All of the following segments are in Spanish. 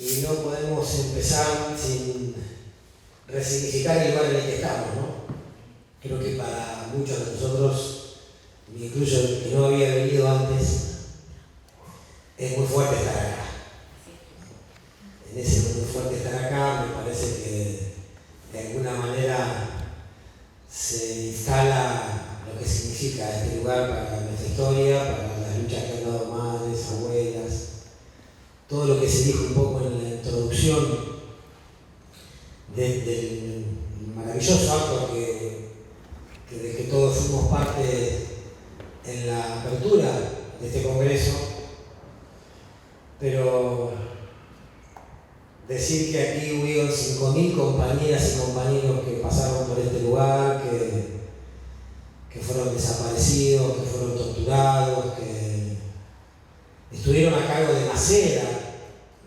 y no podemos empezar sin resignificar el lugar en el que estamos, ¿no? Creo que para muchos de nosotros, me incluyo el que no había venido antes, es muy fuerte estar acá. En ese muy fuerte estar acá, me parece que de alguna manera se instala lo que significa este lugar para nuestra historia, para las luchas que han dado madres, abuelas, todo lo que se dijo un poco en la introducción del maravilloso acto de que todos fuimos parte en la apertura de este congreso, pero decir que aquí hubieron 5.000 compañeras y compañeros que pasaron por este lugar, que fueron desaparecidos, que fueron torturados, que estuvieron a cargo de la Macera,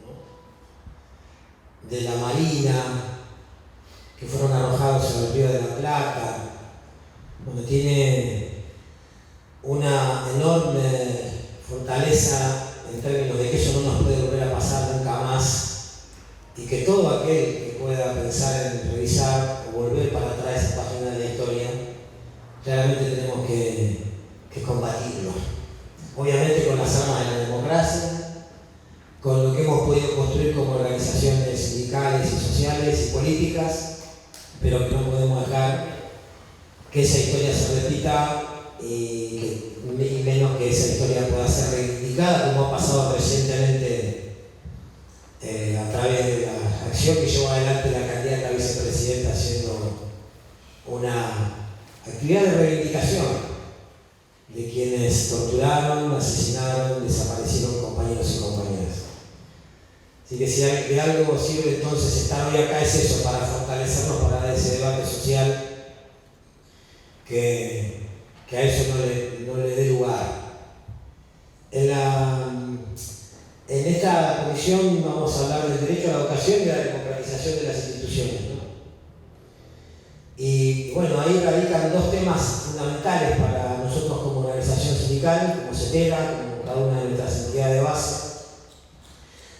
¿no?, de la Marina, que fueron arrojados al Río de la Plata. Bueno, tiene una enorme fortaleza en términos de que eso no nos puede volver a pasar nunca más, y que todo aquel que pueda pensar en revisar o volver para atrás esa página de la historia, claramente tenemos que combatirlo. Obviamente con las armas de la democracia, con lo que hemos podido construir como organizaciones sindicales y sociales y políticas, pero que no podemos dejar que esa historia se repita y menos que esa historia pueda ser reivindicada, como ha pasado recientemente a través de la acción que llevó adelante la candidata a vicepresidenta, haciendo una actividad de reivindicación de quienes torturaron, asesinaron, desaparecieron compañeros y compañeras. Así que si de algo sirve entonces estar hoy acá es eso, para fortalecernos, para dar ese debate social que a eso no le dé lugar. En esta comisión vamos a hablar del derecho a la educación y la democratización de las instituciones, ¿no? Y bueno, ahí radican dos temas fundamentales para nosotros como organización sindical, como CETERA, como cada una de nuestras entidades de base,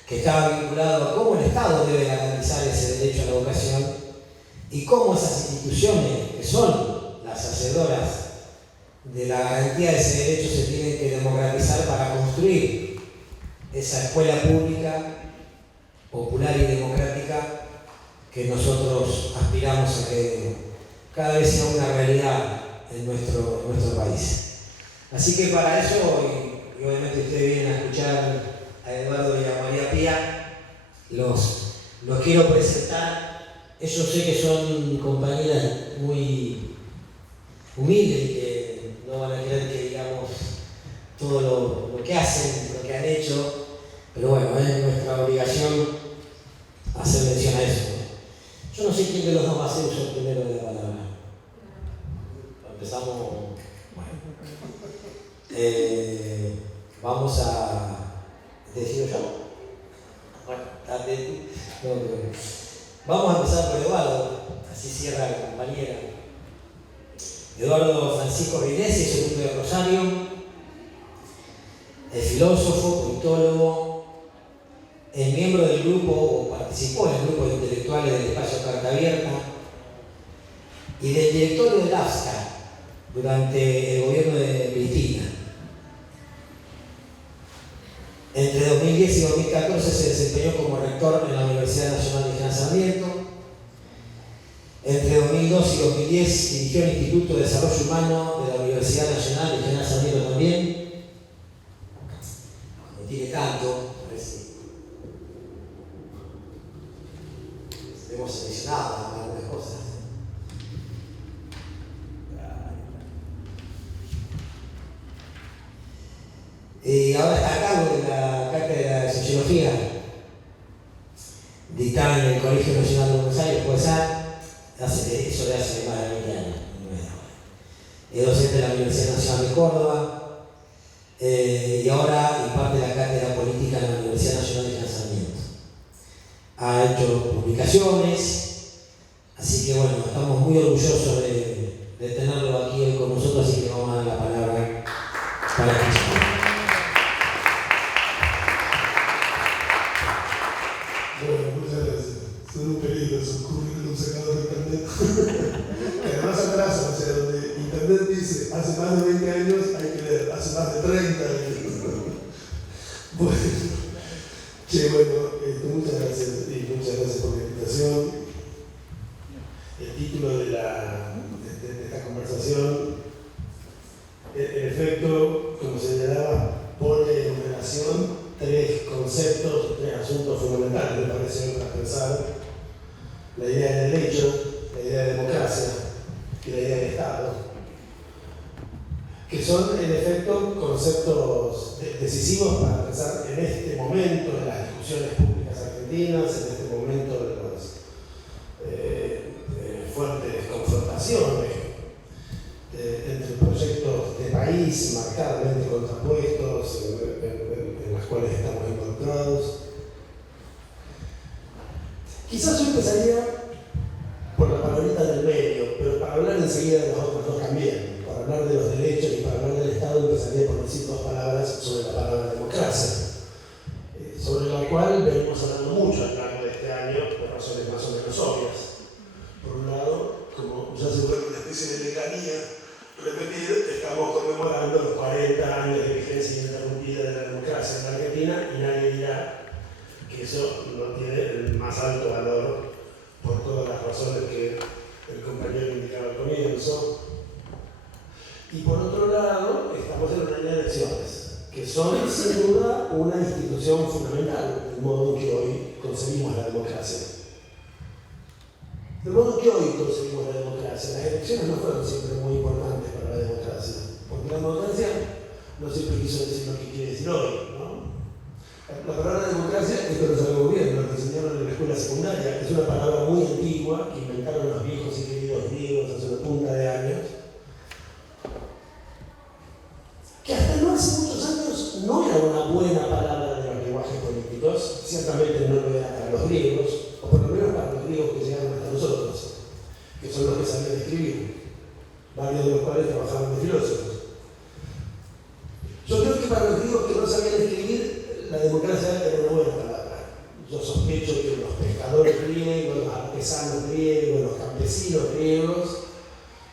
que estaba vinculado a cómo el Estado debe garantizar ese derecho a la educación y cómo esas instituciones, que son las hacedoras de la garantía de ese derecho, se tienen que democratizar para construir esa escuela pública, popular y democrática que nosotros aspiramos a que cada vez sea una realidad en nuestro país. Así que para eso, y obviamente ustedes vienen a escuchar a Eduardo y a María Pía, los quiero presentar. Ellos sé que son compañeras muy humildes y que no van a querer que digamos todo lo que hacen, lo que han hecho, pero bueno, es nuestra obligación hacer mención a eso, ¿no? Yo no sé quién de los dos va a hacer uso primero de la palabra. Empezamos. Bueno. Vamos a decirlo yo. Bueno, vamos a empezar por Eduardo, así cierra la compañera. Eduardo Francisco Rinesi es oriundo de Rosario, es filósofo, politólogo, es miembro del grupo, o participó en el grupo de intelectuales del espacio Carta Abierta y del directorio del AFSCA durante el gobierno de Cristina. Entre 2010 y 2014 se desempeñó como rector en la Universidad Nacional de General Sarmiento. Entre 2002 y 2010 dirigió el Instituto de Desarrollo Humano de la Universidad Nacional de General Sarmiento también. No tiene tanto, parece. Hemos seleccionado algunas cosas. Y ahora está a cargo de la cátedra de Sociología, dictada en el Colegio Nacional de Buenos Aires, pues eso le hace más de 20 años. Es docente de la Universidad Nacional de Córdoba y ahora imparte la cátedra política en la Universidad Nacional de Sarmiento. Ha hecho publicaciones, así que bueno, estamos muy orgullosos de tenerlo aquí hoy con nosotros, así que vamos a dar la palabra para escuchar. años, hay que ver, hace más de 30 años. Bueno, muchas gracias y muchas gracias por la invitación. El título de esta conversación, en efecto, como señalaba, pone en relación tres conceptos, tres asuntos fundamentales, me parece, para pensar: la idea de derecho, la idea de democracia y la idea de Estado, que son en efecto conceptos decisivos para pensar en este momento de las discusiones públicas argentinas, en este momento de las fuertes confrontaciones entre proyectos de país marcadamente contrapuestos en las cuales estamos involucrados. Quizás yo empezaría por la palabrita del medio, pero para hablar enseguida de los otros dos también. Para hablar de los derechos y para hablar del Estado empezaría por decir dos palabras sobre la palabra democracia, sobre la cual venimos hablando mucho a lo largo de este año por razones más o menos obvias. Por un lado, como ya se vuelve una especie de leganía repetir, estamos conmemorando los 40 años de vigencia ininterrumpida de la democracia en la Argentina y nadie dirá que eso no tiene el más alto valor por todas las razones que el compañero indicaba al comienzo. Y por otro lado, estamos en un año de elecciones, que son sin duda una institución fundamental del modo en que hoy concebimos la democracia. Del modo en que hoy concebimos la democracia, las elecciones no fueron siempre muy importantes para la democracia, porque la democracia no siempre quiso decir lo que quiere decir hoy, ¿no? La palabra democracia, esto lo sabemos bien, lo que enseñaron en la escuela secundaria, es una palabra muy antigua que inventaron los viejos y queridos griegos hace una punta de años, que hasta no hace muchos años no era una buena palabra de los lenguajes políticos, ciertamente no lo era para los griegos, o por lo menos para los griegos que llegaron hasta nosotros, que son los que sabían escribir, varios de los cuales trabajaban de filósofos. Yo creo que para los griegos que no sabían escribir, la democracia era una buena palabra. Yo sospecho que los pescadores griegos, los artesanos griegos, los campesinos griegos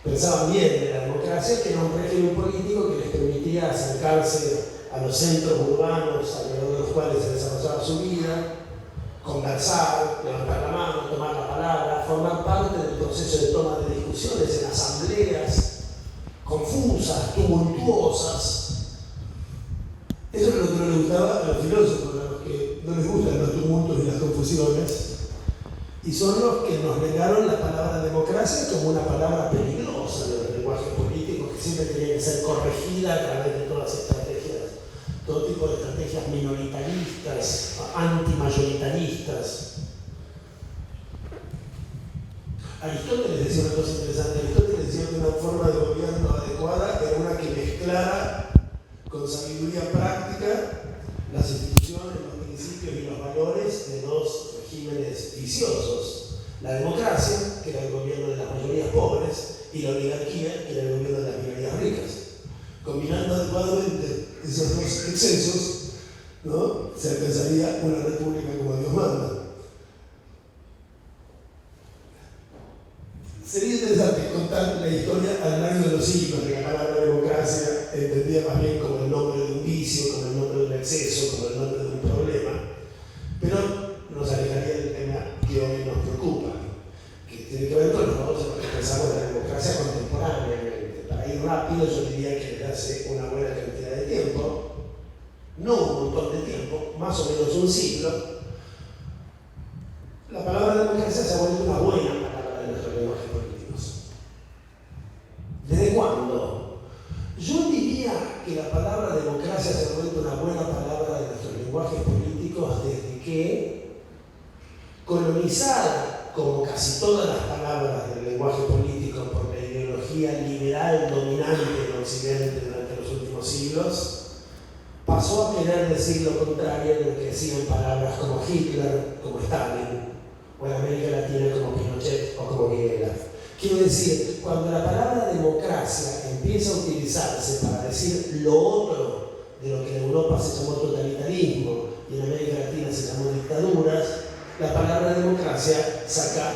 pensaban bien de la democracia, que era un régimen político que les permitía acercarse a los centros urbanos alrededor de los cuales se desarrollaba su vida, conversar, levantar la mano, tomar la palabra, formar parte del proceso de toma de discusiones en asambleas confusas, tumultuosas. Eso es lo que no les gustaba a los filósofos, a los que no les gustan los tumultos y las confusiones, y son los que nos negaron la palabra democracia como una palabra peligrosa de los lenguajes políticos que siempre tenía que ser corregida a través de todas estrategias, todo tipo de estrategias minoritaristas, antimayoritaristas. Aristóteles decía una cosa interesante. Aristóteles decía que una forma de gobierno adecuada era una que mezclara con sabiduría práctica las instituciones, los principios y los valores de dos regímenes viciosos: la democracia, que era el gobierno de las mayorías pobres, y la oligarquía, que era el gobierno de las minorías ricas. Combinando adecuadamente esos dos excesos, ¿no?, se alcanzaría una república como Dios manda. Sería interesante contar la historia a lo largo de los siglos de la palabra democracia, entendida más bien como el nombre de un vicio, como el nombre de un exceso, como el nombre de un problema, pero nos alejaría del tema que hoy nos preocupa, que tiene que ver con los modos en los que pensamos la democracia contemporáneamente. Para ir rápido, yo diría que desde hace una buena cantidad de tiempo, no un montón de tiempo, más o menos un siglo, la palabra democracia se ha vuelto una buena palabra de nuestros lenguajes políticos. ¿Desde cuándo? Yo diría que la palabra democracia se ha vuelto una buena palabra de nuestros lenguajes políticos desde que, colonizada como casi todas las palabras del lenguaje político por la ideología liberal dominante en Occidente durante los últimos siglos, pasó a querer decir lo contrario de lo que decían palabras como Hitler, como Stalin, o en América Latina como Pinochet o como Videla. Quiero decir, cuando la palabra democracia empieza a utilizarse para decir lo otro de lo que en Europa se llamó totalitarismo y en América Latina se llamó dictaduras, la palabra democracia saca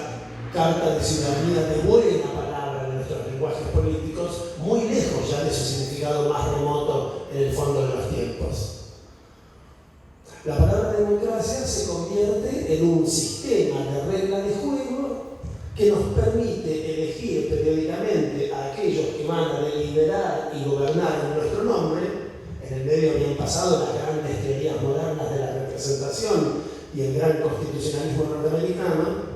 carta de ciudadanía de buena palabra de nuestros lenguajes políticos, muy lejos ya de su significado significado más remoto en el fondo de los tiempos. La palabra democracia se convierte en un sistema de reglas de juego que nos permite elegir periódicamente a aquellos que van a deliberar y gobernar en nuestro nombre. En el medio habían pasado las grandes teorías modernas de la representación y el gran constitucionalismo norteamericano,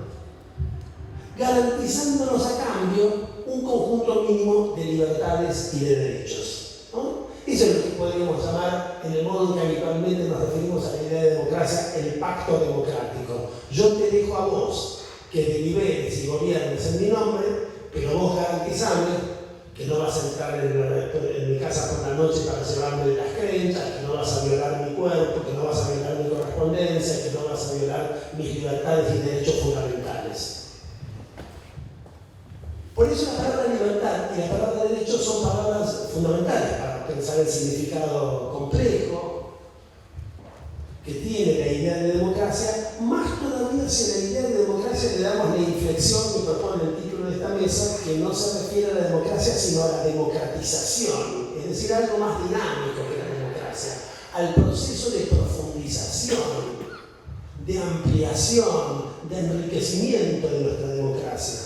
garantizándonos a cambio un conjunto mínimo de libertades y de derechos, ¿no? Eso es lo que podríamos llamar, en el modo en que habitualmente nos referimos a la idea de democracia, el pacto democrático. Yo te dejo a vos que deliberes y gobiernes en mi nombre, pero vos garantizame que no vas a entrar en mi casa por la noche para llevarme de las creencias, que no vas a violar mi cuerpo, que no vas a violar mi correspondencia, que no vas a violar mis libertades y derechos fundamentales. Por eso la palabra libertad y la palabra derecho son palabras fundamentales para pensar el significado complejo que tiene la idea de democracia, más todavía si a la idea de democracia le damos la inflexión que propone el título de esta mesa, que no se refiere a la democracia sino a la democratización, es decir, algo más dinámico que la democracia, al proceso de profundización, de ampliación, de enriquecimiento de nuestra democracia.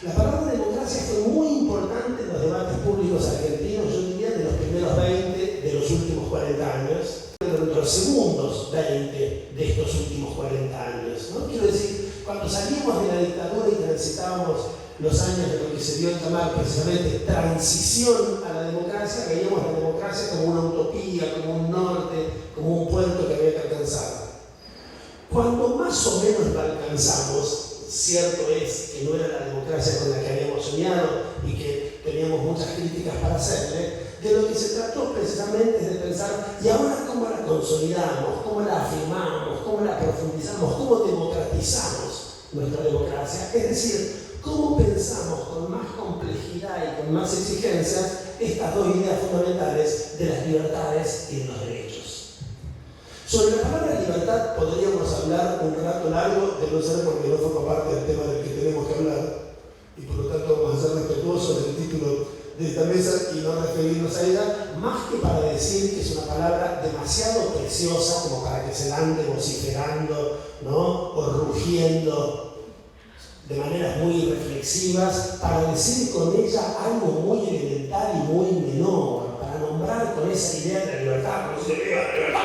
La palabra democracia fue muy importante en los debates públicos argentinos, yo diría de los primeros 20 de los últimos 40 años, de los segundos 20 de estos últimos 40 años, ¿no? Quiero decir, cuando salíamos de la dictadura y transitábamos los años de lo que se dio a llamar precisamente transición a la democracia, veíamos la democracia como una utopía, como un norte, como un puerto que había que alcanzar. Cuando más o menos lo alcanzamos, cierto es que no era la democracia con la que habíamos soñado y que teníamos muchas críticas para hacerle, de lo que se trató precisamente es de pensar, ¿y ahora cómo la consolidamos? ¿Cómo la afirmamos? ¿Cómo la profundizamos? ¿Cómo democratizamos nuestra democracia? Es decir, ¿cómo pensamos con más complejidad y con más exigencias estas dos ideas fundamentales de las libertades y de los derechos? Sobre la palabra libertad podríamos hablar un rato largo, de no ser porque no forma parte del tema del que tenemos que hablar, y por lo tanto vamos a ser respetuosos del título de esta mesa y no referirnos a ella, más que para decir que es una palabra demasiado preciosa como para que se la ande vociferando, ¿no? O rugiendo de maneras muy reflexivas, para decir con ella algo muy elemental y muy menor, para nombrar con esa idea de la libertad, como se diga, la libertad,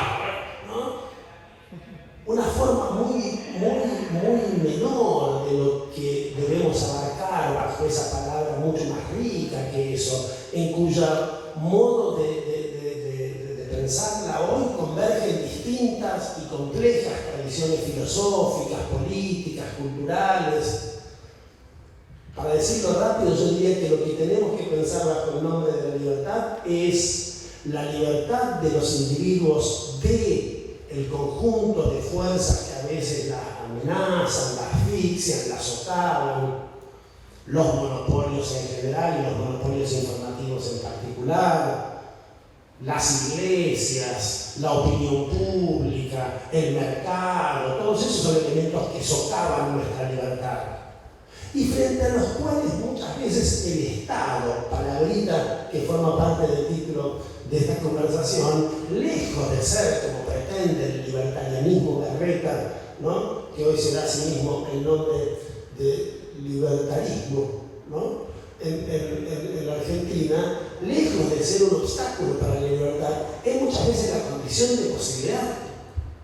¿no? Una forma muy menor de lo que debemos abarcar bajo esa palabra mucho más rica que eso, en cuya modo de pensarla hoy convergen distintas y complejas tradiciones filosóficas, políticas, culturales. Para decirlo rápido, yo diría que lo que tenemos que pensar bajo el nombre de la libertad es la libertad de los individuos de el conjunto de fuerzas que a veces la amenazan, la asfixian, la socavan, los monopolios en general y los monopolios informativos en particular, las iglesias, la opinión pública, el mercado, todos esos son elementos que socavan nuestra libertad. Y frente a los cuales muchas veces el Estado, palabrita que forma parte del título de esta conversación, lejos de ser como pretende el libertarianismo berreta, ¿no? Que hoy se da a sí mismo el nombre de libertarismo, ¿no? En la Argentina, lejos de ser un obstáculo para la libertad, es muchas veces la condición de posibilidad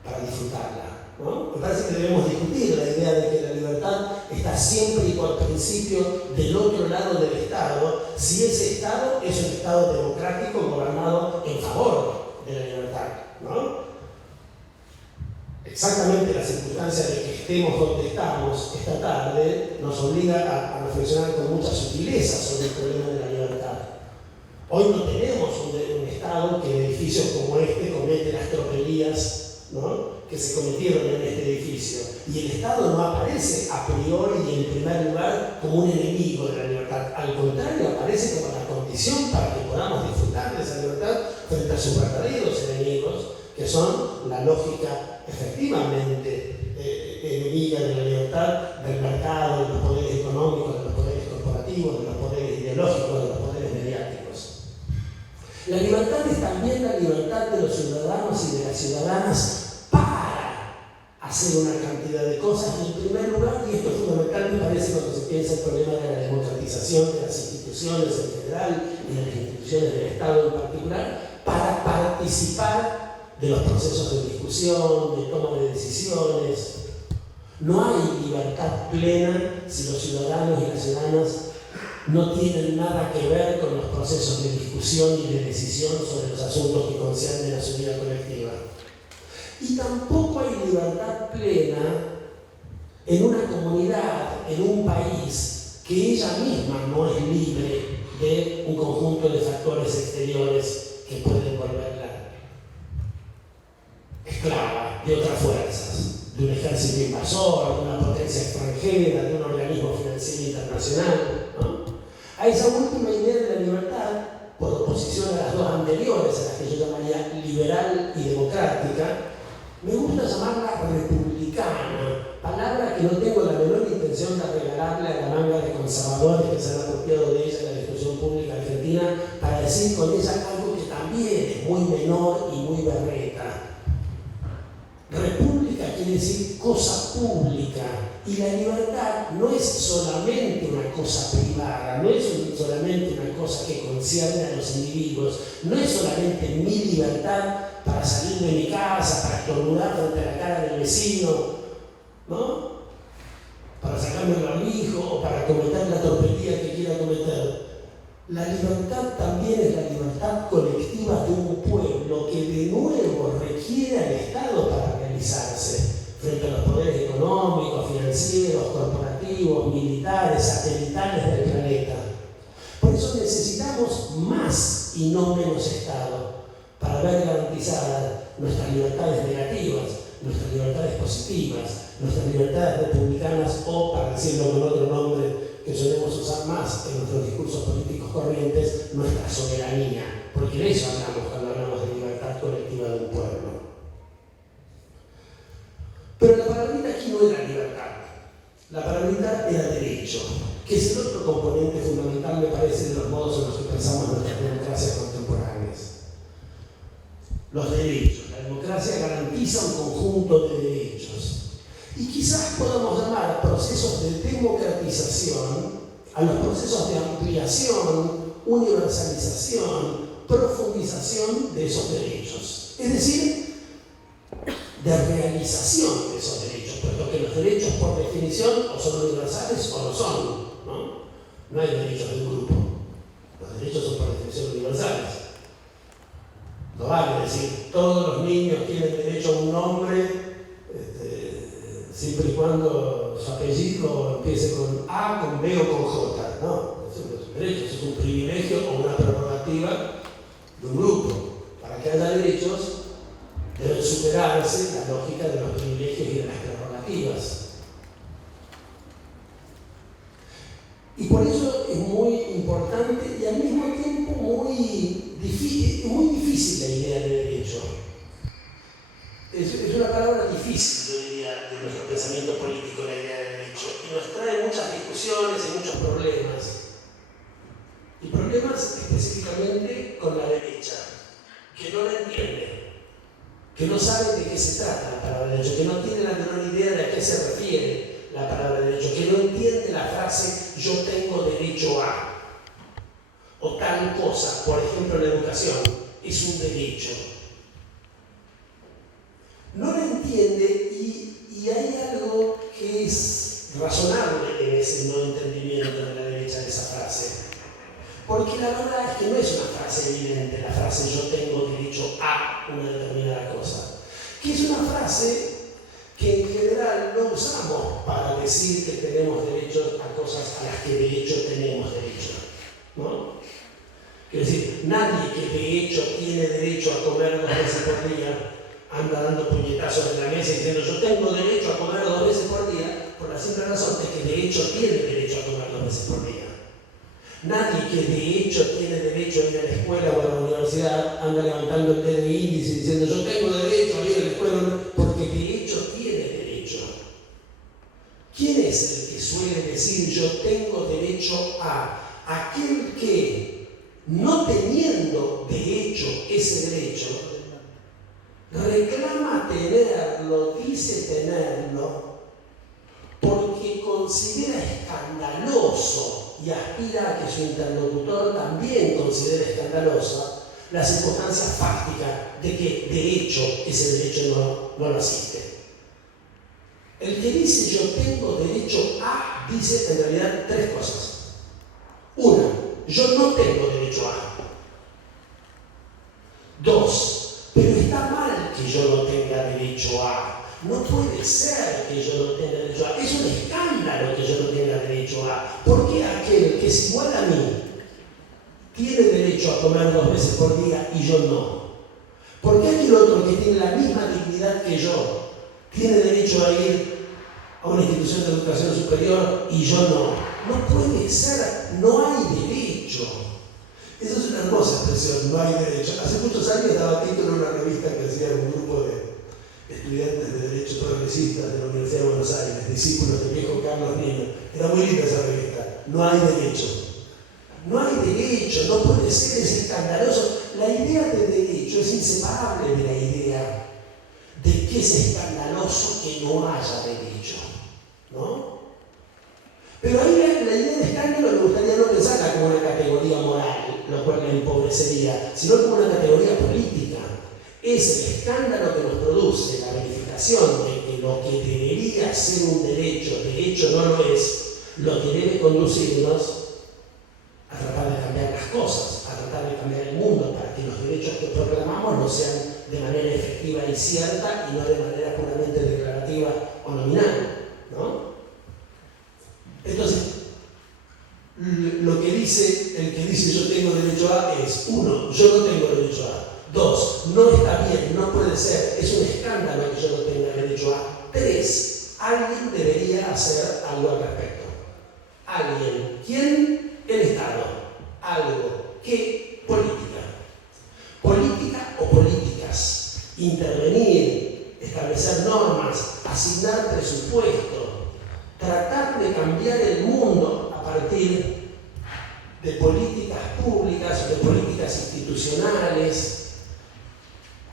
para disfrutarla, ¿no? Me parece que debemos discutir la idea de que la libertad está siempre y por principio del otro lado del Estado, si ese Estado es un Estado democrático gobernado en favor de la libertad, ¿no? Exactamente la circunstancia de que estemos donde estamos esta tarde nos obliga a reflexionar con mucha sutileza sobre el problema de la libertad. Hoy no tenemos un Estado que en edificios como este comete las tropelías, ¿no?, que se cometieron en este edificio. Y el Estado no aparece a priori y en primer lugar como un enemigo de la libertad. Al contrario, aparece como la condición para que podamos disfrutar de esa libertad frente a sus verdaderos enemigos, que son la lógica efectivamente enemiga de la libertad, del mercado, de los poderes económicos, de los poderes corporativos, de los poderes ideológicos, de los poderes mediáticos. libertad es también la libertad de los ciudadanos y de las ciudadanas para hacer una cantidad de cosas. En primer lugar, y esto es fundamental, me parece, cuando se piensa el problema de la democratización de las instituciones en general y de las instituciones del Estado en particular, para participar de los procesos de discusión, de toma de decisiones. No hay libertad plena si los ciudadanos y las ciudadanas no tienen nada que ver con los procesos de discusión y de decisión sobre los asuntos que conciernen a su vida colectiva. Y tampoco hay libertad plena en una comunidad, en un país, que ella misma no es libre de un conjunto de factores exteriores que pueden volverla esclava de otras fuerzas, de un ejército invasor, de una potencia extranjera, de un organismo financiero internacional, ¿no? A esa última idea de la libertad, por oposición a las dos anteriores, a las que yo llamaría liberal y democrática, me gusta llamarla republicana, palabra que no tengo la menor intención de regalarle a la manga de conservadores que se han apropiado de ella en la discusión pública argentina para decir con ella algo que también es muy menor y muy berreta. República quiere decir cosa pública, y la libertad no es solamente una cosa privada, no es solamente una cosa que concierne a los individuos, no es solamente mi libertad para salir de mi casa, para estornudar frente a la cara del vecino, ¿no? Para sacarme el barbijo o para cometer la torpedía que quiera cometer. La libertad también es la libertad colectiva de un pueblo que de nuevo requiere al Estado para realizarse frente a los poderes económicos, financieros, corporativos, militares, satelitales del planeta. Por eso necesitamos más y no menos Estado para ver garantizadas nuestras libertades negativas, nuestras libertades positivas, nuestras libertades republicanas o, para decirlo con otro nombre que solemos usar más en nuestros discursos políticos corrientes, nuestra soberanía, porque de eso hablamos cuando hablamos de libertad colectiva de un pueblo. Pero la palabrita aquí no era libertad, la palabrita era derecho, que es el otro componente fundamental, me parece, de los modos en los que pensamos nuestras democracias contemporáneas. Los derechos. La democracia garantiza un conjunto de derechos. Y quizás podamos llamar procesos de democratización a los procesos de ampliación, universalización, profundización de esos derechos. Es decir, de realización de esos derechos, puesto que los derechos por definición o son universales o no son, ¿no? No hay derechos de un grupo. Los derechos son por definición universales. No vale decir, todos los niños tienen derecho a un nombre, siempre y cuando su apellido empiece con A, con B o con J. No, eso no es un derecho, eso es un privilegio o una prerrogativa de un grupo. Para que haya derechos, debe superarse la lógica de los privilegios y de las prerrogativas. Y por eso es muy importante y al mismo tiempo muy difícil la idea de derecho. Es una palabra difícil, yo diría, de nuestro pensamiento político, la idea de derecho. Y nos trae muchas discusiones y muchos problemas. Y problemas específicamente con la derecha, que no la entiende, que no sabe de qué se trata la palabra derecho, que no tiene la menor idea de a qué se refiere la palabra derecho, que no entiende la frase yo tengo derecho a, o tal cosa, por ejemplo la educación, es un derecho. No lo entiende y hay algo que es razonable en ese no entendimiento de la derecha de esa frase. Porque la verdad es que no es una frase evidente, la frase yo tengo derecho a una determinada cosa. Que es una frase que en general no usamos para decir que tenemos derecho a cosas a las que de hecho tenemos derecho, ¿no? Quiero decir, nadie que de hecho tiene derecho a comer 2 veces por día anda dando puñetazos en la mesa diciendo yo tengo derecho a comer 2 veces por día, por la simple razón de que de hecho tiene derecho a comer 2 veces por día. Nadie que de hecho tiene derecho a ir a la escuela o a la universidad anda levantando el dedo índice diciendo yo tengo derecho a ir a la escuela porque de hecho tiene derecho. ¿Quién es el que suele decir yo tengo derecho a? Aquel que no teniendo de hecho ese derecho, reclama tenerlo, dice tenerlo, porque considera escandaloso y aspira a que su interlocutor también considere escandalosa la circunstancia fáctica de que de hecho ese derecho no lo asiste. El que dice yo tengo derecho a, dice en realidad tres cosas. Una, yo no tengo derecho a. Dos, pero está mal que yo no tenga derecho a. No puede ser que yo no tenga derecho a. Es un escándalo que yo no tenga derecho a. ¿Por qué aquel que es igual a mí tiene derecho a comer 2 veces por día y yo no? ¿Por qué aquel otro que tiene la misma dignidad que yo tiene derecho a ir a una institución de educación superior y yo no? No puede ser, no hay derecho. Esa es una hermosa expresión, no hay derecho. Hace muchos años daba título en una revista que hacía un grupo de estudiantes de Derecho progresistas de la Universidad de Buenos Aires, discípulos del viejo Carlos Niño. Era muy linda esa revista. No hay derecho. No hay derecho, no puede ser, es escandaloso. La idea de derecho es inseparable de la idea de que es escandaloso que no haya derecho, ¿no? Pero ahí la idea de escándalo me gustaría no pensarla como una categoría moral, lo cual me empobrecería, sino como una categoría política. Es el escándalo que nos produce la verificación de que lo que debería ser un derecho, de hecho no lo es, lo que debe conducirnos a tratar de cambiar las cosas, a tratar de cambiar el mundo para que los derechos que proclamamos no sean de manera efectiva y cierta y no de manera puramente declarativa o nominal, ¿no? Entonces, lo que dice el que dice yo tengo derecho a es: 1, yo no tengo derecho a. 2, no está bien, no puede ser, es un escándalo que yo no tenga derecho a. 3, alguien debería hacer algo al respecto. ¿Alguien? ¿Quién? El Estado. ¿Algo? ¿Qué? Política. Política o políticas. Intervenir, establecer normas, asignar presupuesto, tratar de cambiar el mundo a partir de políticas públicas o de políticas institucionales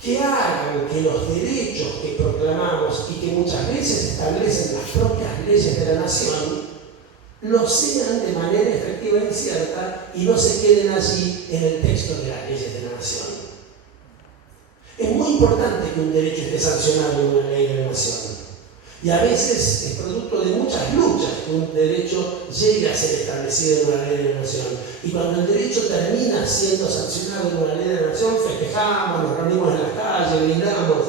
que hagan que los derechos que proclamamos y que muchas veces establecen las propias leyes de la nación lo sean de manera efectiva y cierta y no se queden allí en el texto de las leyes de la nación. Es muy importante que un derecho esté sancionado en una ley de la nación. Y a veces es producto de muchas luchas que un derecho llegue a ser establecido en una ley de la nación. Y cuando el derecho termina siendo sancionado en una ley de la nación, festejamos, nos reunimos en las calles, brindamos.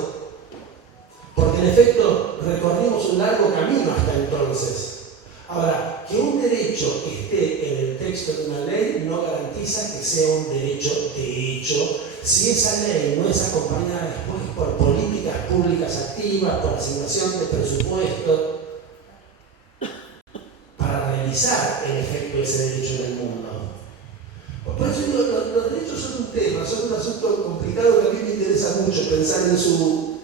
Porque en efecto recorrimos un largo camino hasta entonces. Ahora, que un derecho esté en el texto de una ley no garantiza que sea un derecho de hecho, si esa ley no es acompañada después por políticas públicas activas, por asignación de presupuesto, para realizar en efecto ese derecho en el mundo. Por eso digo, los derechos son un tema, son un asunto complicado que a mí me interesa mucho pensar en su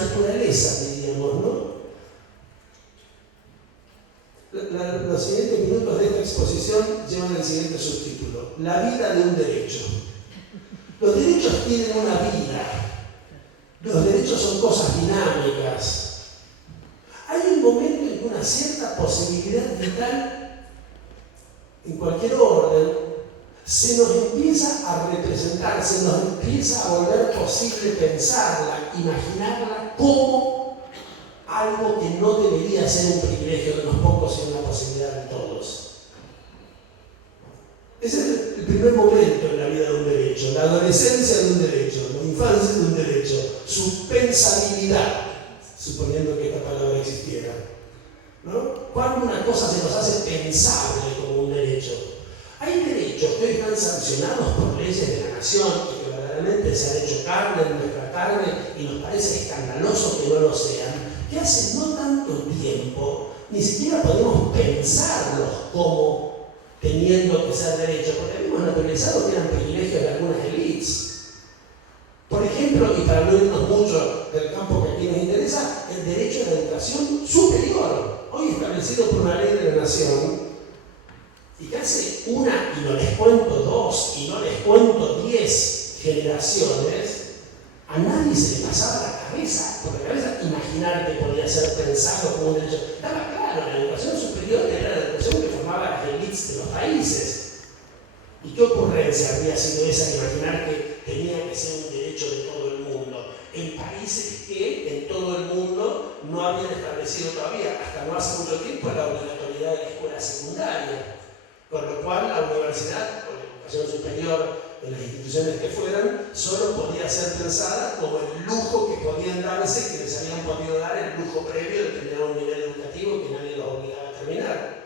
naturaleza, diríamos, ¿no? Los siguientes minutos de esta exposición llevan el siguiente subtítulo: La vida de un derecho. Los derechos tienen una vida. Los derechos son cosas dinámicas. Hay un momento en que una cierta posibilidad vital, en cualquier orden, se nos empieza a representar, se nos empieza a volver posible pensarla, imaginarla como algo que no debería ser un privilegio de unos pocos y una posibilidad de todos. Ese es el primer momento en la vida de un derecho, la adolescencia de un derecho, la infancia de un derecho, su pensabilidad, suponiendo que esta palabra existiera, ¿no? Cuando una cosa se nos hace pensable como un derecho. Hay derechos que hoy están sancionados por leyes de la nación y que verdaderamente se han hecho carne en nuestra carne y nos parece escandaloso que no lo sean, que hace no tanto tiempo ni siquiera podemos pensarlos como teniendo que ser derechos, porque habíamos naturalizado que eran privilegios de algunas élites. Por ejemplo, y para no irnos mucho del campo que aquí nos interesa, el derecho a la educación superior, hoy establecido por una ley de la nación, y que hace 1 no les cuento 2 y no les cuento 10 generaciones, a nadie se le pasaba por la cabeza imaginar que podía ser pensado como un derecho. Estaba claro, la educación superior era la educación que formaba las élites de los países. ¿Y qué ocurrencia habría sido esa de imaginar que tenía que ser un derecho de todo el mundo? En países que en todo el mundo no habían establecido todavía, hasta no hace mucho tiempo, la obligatoriedad de la escuela secundaria. Con lo cual la universidad, o la educación superior, en las instituciones que fueran, solo podía ser pensada como el lujo que podían darse, que les habían podido dar el lujo previo de tener un nivel educativo que nadie los obligaba a terminar.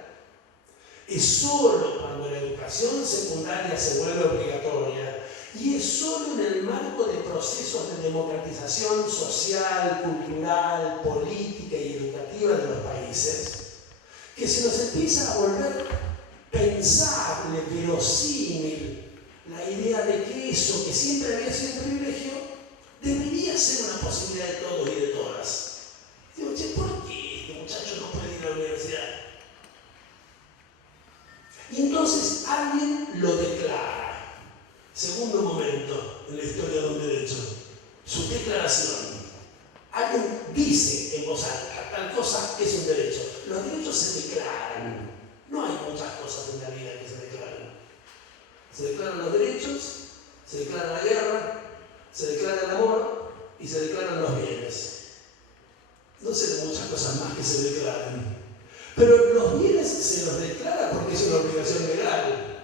Es solo cuando la educación secundaria se vuelve obligatoria y es solo en el marco de procesos de democratización social, cultural, política y educativa de los países que se nos empieza a volver pensable, verosímil, la idea de que eso que siempre había sido un privilegio debería ser una posibilidad de todos y de todas. Digo, che, ¿por qué este muchacho no puede ir a la universidad? Y entonces alguien lo declara. Segundo momento en la historia de un derecho, su declaración. Alguien dice en voz alta, tal cosa es un derecho. Los derechos se declaran. No hay muchas cosas en la vida que se declaran. Se declaran los derechos, se declara la guerra, se declara el amor y se declaran los bienes. No sé de muchas cosas más que se declaran. Pero los bienes se los declara porque es una obligación legal.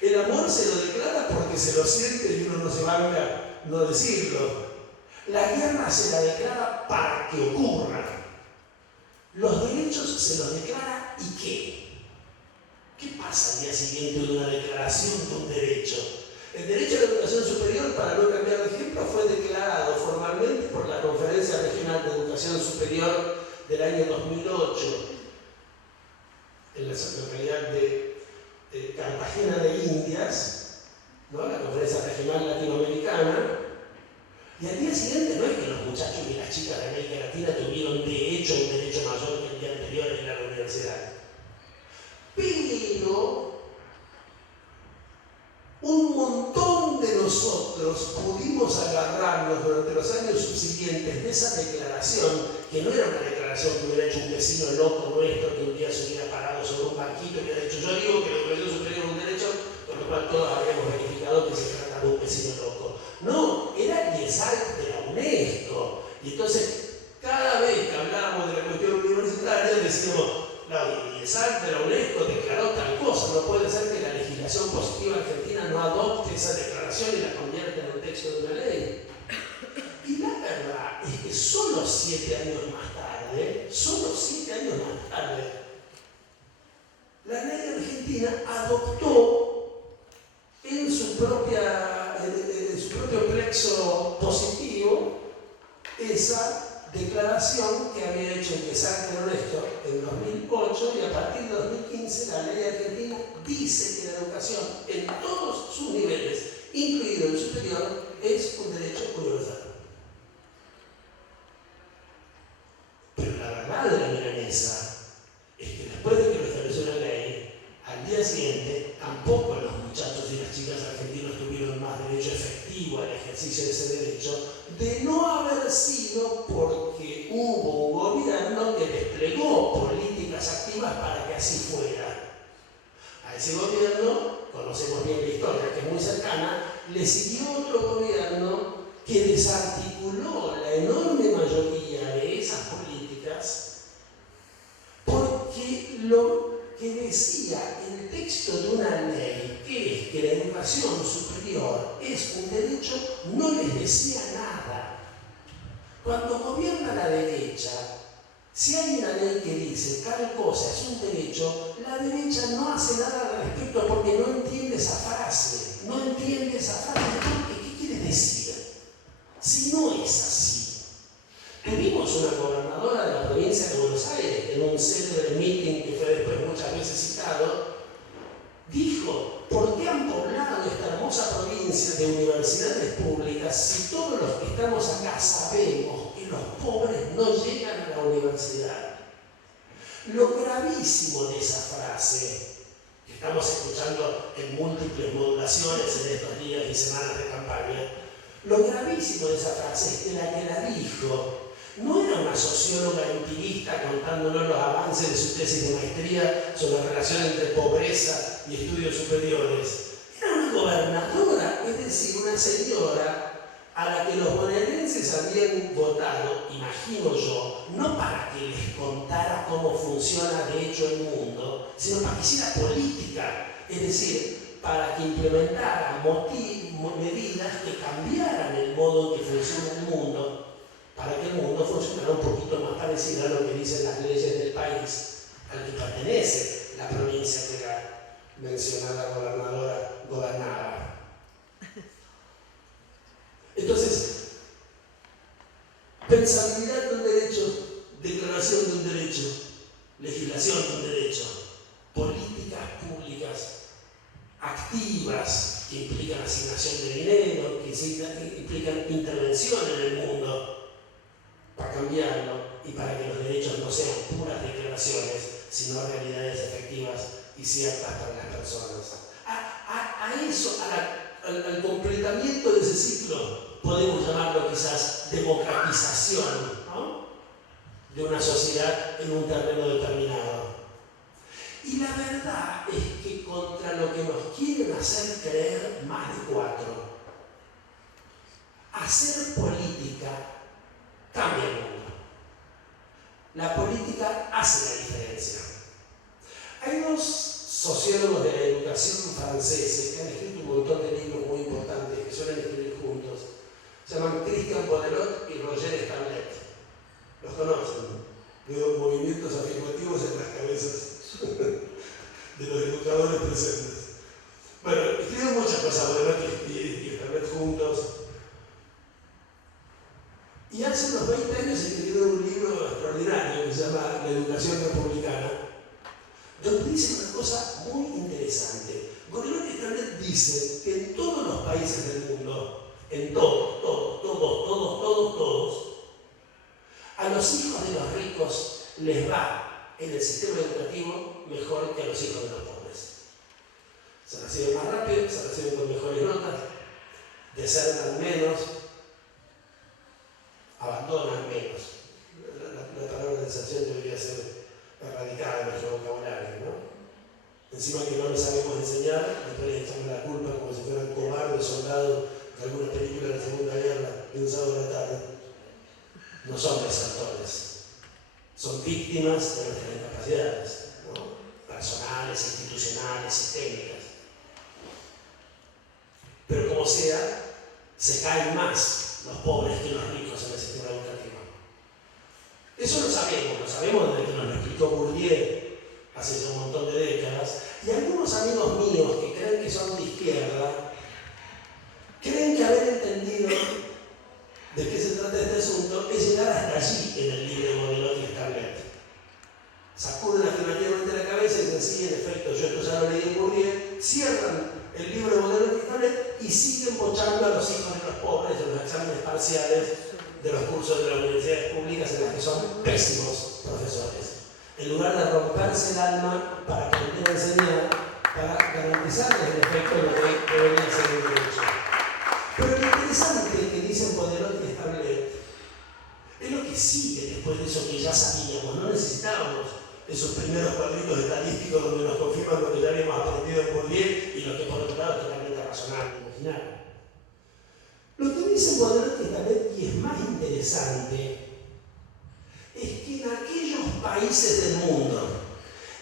El amor se lo declara porque se lo siente y uno no se banca no decirlo. La guerra se la declara para que ocurra. Los derechos se los declara ¿y qué? ¿Qué pasa al día siguiente de una declaración de un derecho? El derecho a la educación superior, para no cambiar de ejemplo, fue declarado formalmente por la Conferencia Regional de Educación Superior del año 2008 en la localidad de Cartagena de Indias, ¿no? La Conferencia Regional Latinoamericana. Y al día siguiente no es que los muchachos y las chicas de América Latina tuvieron de hecho un derecho mayor que el día anterior en la universidad. Pero un montón de nosotros pudimos agarrarnos durante los años subsiguientes de esa declaración, que no era una declaración que hubiera hecho un vecino loco nuestro que un día se hubiera parado sobre un banquito y hubiera dicho: yo digo que la educación superior es un derecho, con lo cual todos habríamos verificado que se trata de un vecino loco. No, era el IESAC de la UNESCO. Y entonces, cada vez que hablábamos de la cuestión universitaria, decíamos: el IESAC de la UNESCO declaró tal cosa. No puede ser que la legislación positiva argentina no adopte esa declaración y la convierta en un texto de una ley. Y la verdad es que solo 7 años más tarde, la ley argentina adoptó en su propio plexo positivo esa declaración que había hecho el IESAC de la UNESCO en 2008, y a partir de 2015 la ley argentina dice que la educación en todos sus niveles, incluido el superior, es un derecho universal. Pero la verdad de la milanesa es que después de que lo estableció la ley, al día siguiente tampoco los muchachos y las chicas argentinos tuvieron más derecho efectivo al ejercicio de ese derecho, de no haber sido porque hubo un gobierno que desplegó políticas activas para que así fuera. A ese gobierno, conocemos bien la historia, que es muy cercana, le siguió otro gobierno que desarticuló la enorme mayoría de esas políticas, porque lo que decía el texto de una ley, que es que la educación superior es un derecho, no les decía nada. Cuando gobierna la derecha, si hay una ley que dice tal cosa es un derecho, la derecha no hace nada al respecto porque no entiende esa frase. No entiende esa frase porque ¿qué quiere decir? Si no es así. Tuvimos una gobernadora de la provincia de Buenos Aires en un célebre meeting que fue después muchas veces citado, dijo: ¿por qué han poblado esta hermosa provincia de universidades públicas si todos los que estamos acá sabemos que los pobres no llegan a la universidad? Lo gravísimo de esa frase, que estamos escuchando en múltiples modulaciones en estos días y semanas de campaña, lo gravísimo de esa frase es que la dijo no era una socióloga empirista contándonos los avances de su tesis de maestría sobre la relación entre pobreza y estudios superiores. Era una gobernadora, es decir, una señora a la que los bonaerenses habían votado, imagino yo, no para que les contara cómo funciona de hecho el mundo, sino para que hiciera política, es decir, para que implementara medidas que cambiaran el modo en que funciona el mundo, para que el mundo funcionara un poquito más parecido a lo que dicen las leyes del país al que pertenece la provincia que la mencionada gobernadora gobernaba. Entonces, pensabilidad de un derecho, declaración de un derecho, legislación de un derecho, políticas públicas activas que implican asignación de dinero, que implican intervención en el mundo para cambiarlo y para que los derechos no sean puras declaraciones, sino realidades efectivas y ciertas para las personas. Al completamiento de ese ciclo podemos llamarlo quizás democratización, ¿no?, de una sociedad en un terreno determinado. Y la verdad es que contra lo que nos quieren hacer creer más de cuatro, hacer política cambia el mundo. La política hace la diferencia. Hay dos sociólogos de la educación franceses que han escrito un montón de libros muy importantes que suelen escribir juntos. Se llaman Christian Bodelot y Roger Stablet. ¿Los conocen? Veo movimientos afirmativos en las cabezas de los educadores presentes. Bueno, escriben muchas cosas, Bodelot y Stablet juntos. Y hace unos 20 años escribieron un libro extraordinario que se llama La educación republicana, donde dice una cosa muy interesante. Bodelot y Stablet dicen que en todos los países del mundo, en todos, a los hijos de los ricos les va en el sistema educativo mejor que a los hijos de los pobres. Se reciben más rápido, se reciben con mejores notas, desertan menos, abandonan menos. La palabra deserción debería ser erradicada de nuestro vocabulario, ¿no? Encima que no lo sabemos enseñar, después les echamos la culpa como si fueran cobardes soldados de alguna película de la Segunda Guerra de un sábado de la tarde. No son desertores, son víctimas de nuestras incapacidades, ¿no?, personales, institucionales, sistémicas. Pero como sea, se caen más los pobres que los ricos en el sistema educativo. Eso lo sabemos desde que nos lo explicó Bourdieu hace ya un montón de décadas, y algunos amigos míos que creen que son de izquierda, creen que haber entendido de qué se trata este asunto es llegar hasta allí en el libro de Bodelot y Stablet. Sacuden afirmativamente la cabeza y dicen, sí, en efecto, yo esto ya lo leí en Bourdieu, cierran el libro de Bodelot y Stablet y siguen bochando a los hijos de los pobres en los exámenes parciales de los cursos de las universidades públicas en las que son pésimos profesores. En lugar de romperse el alma para aprender a enseñar, para garantizarles el efecto de lo que debería ser el derecho. Pero lo interesante que dicen Bodelot y Stablet es lo que sigue después de eso que ya sabíamos. No necesitábamos esos primeros cuadritos estadísticos donde nos confirman lo que ya habíamos aprendido en Bourdieu y lo que por otro lado es totalmente razonable imaginar. Lo que dicen Bodelot y Stablet, y es más interesante, es que en aquellos países del mundo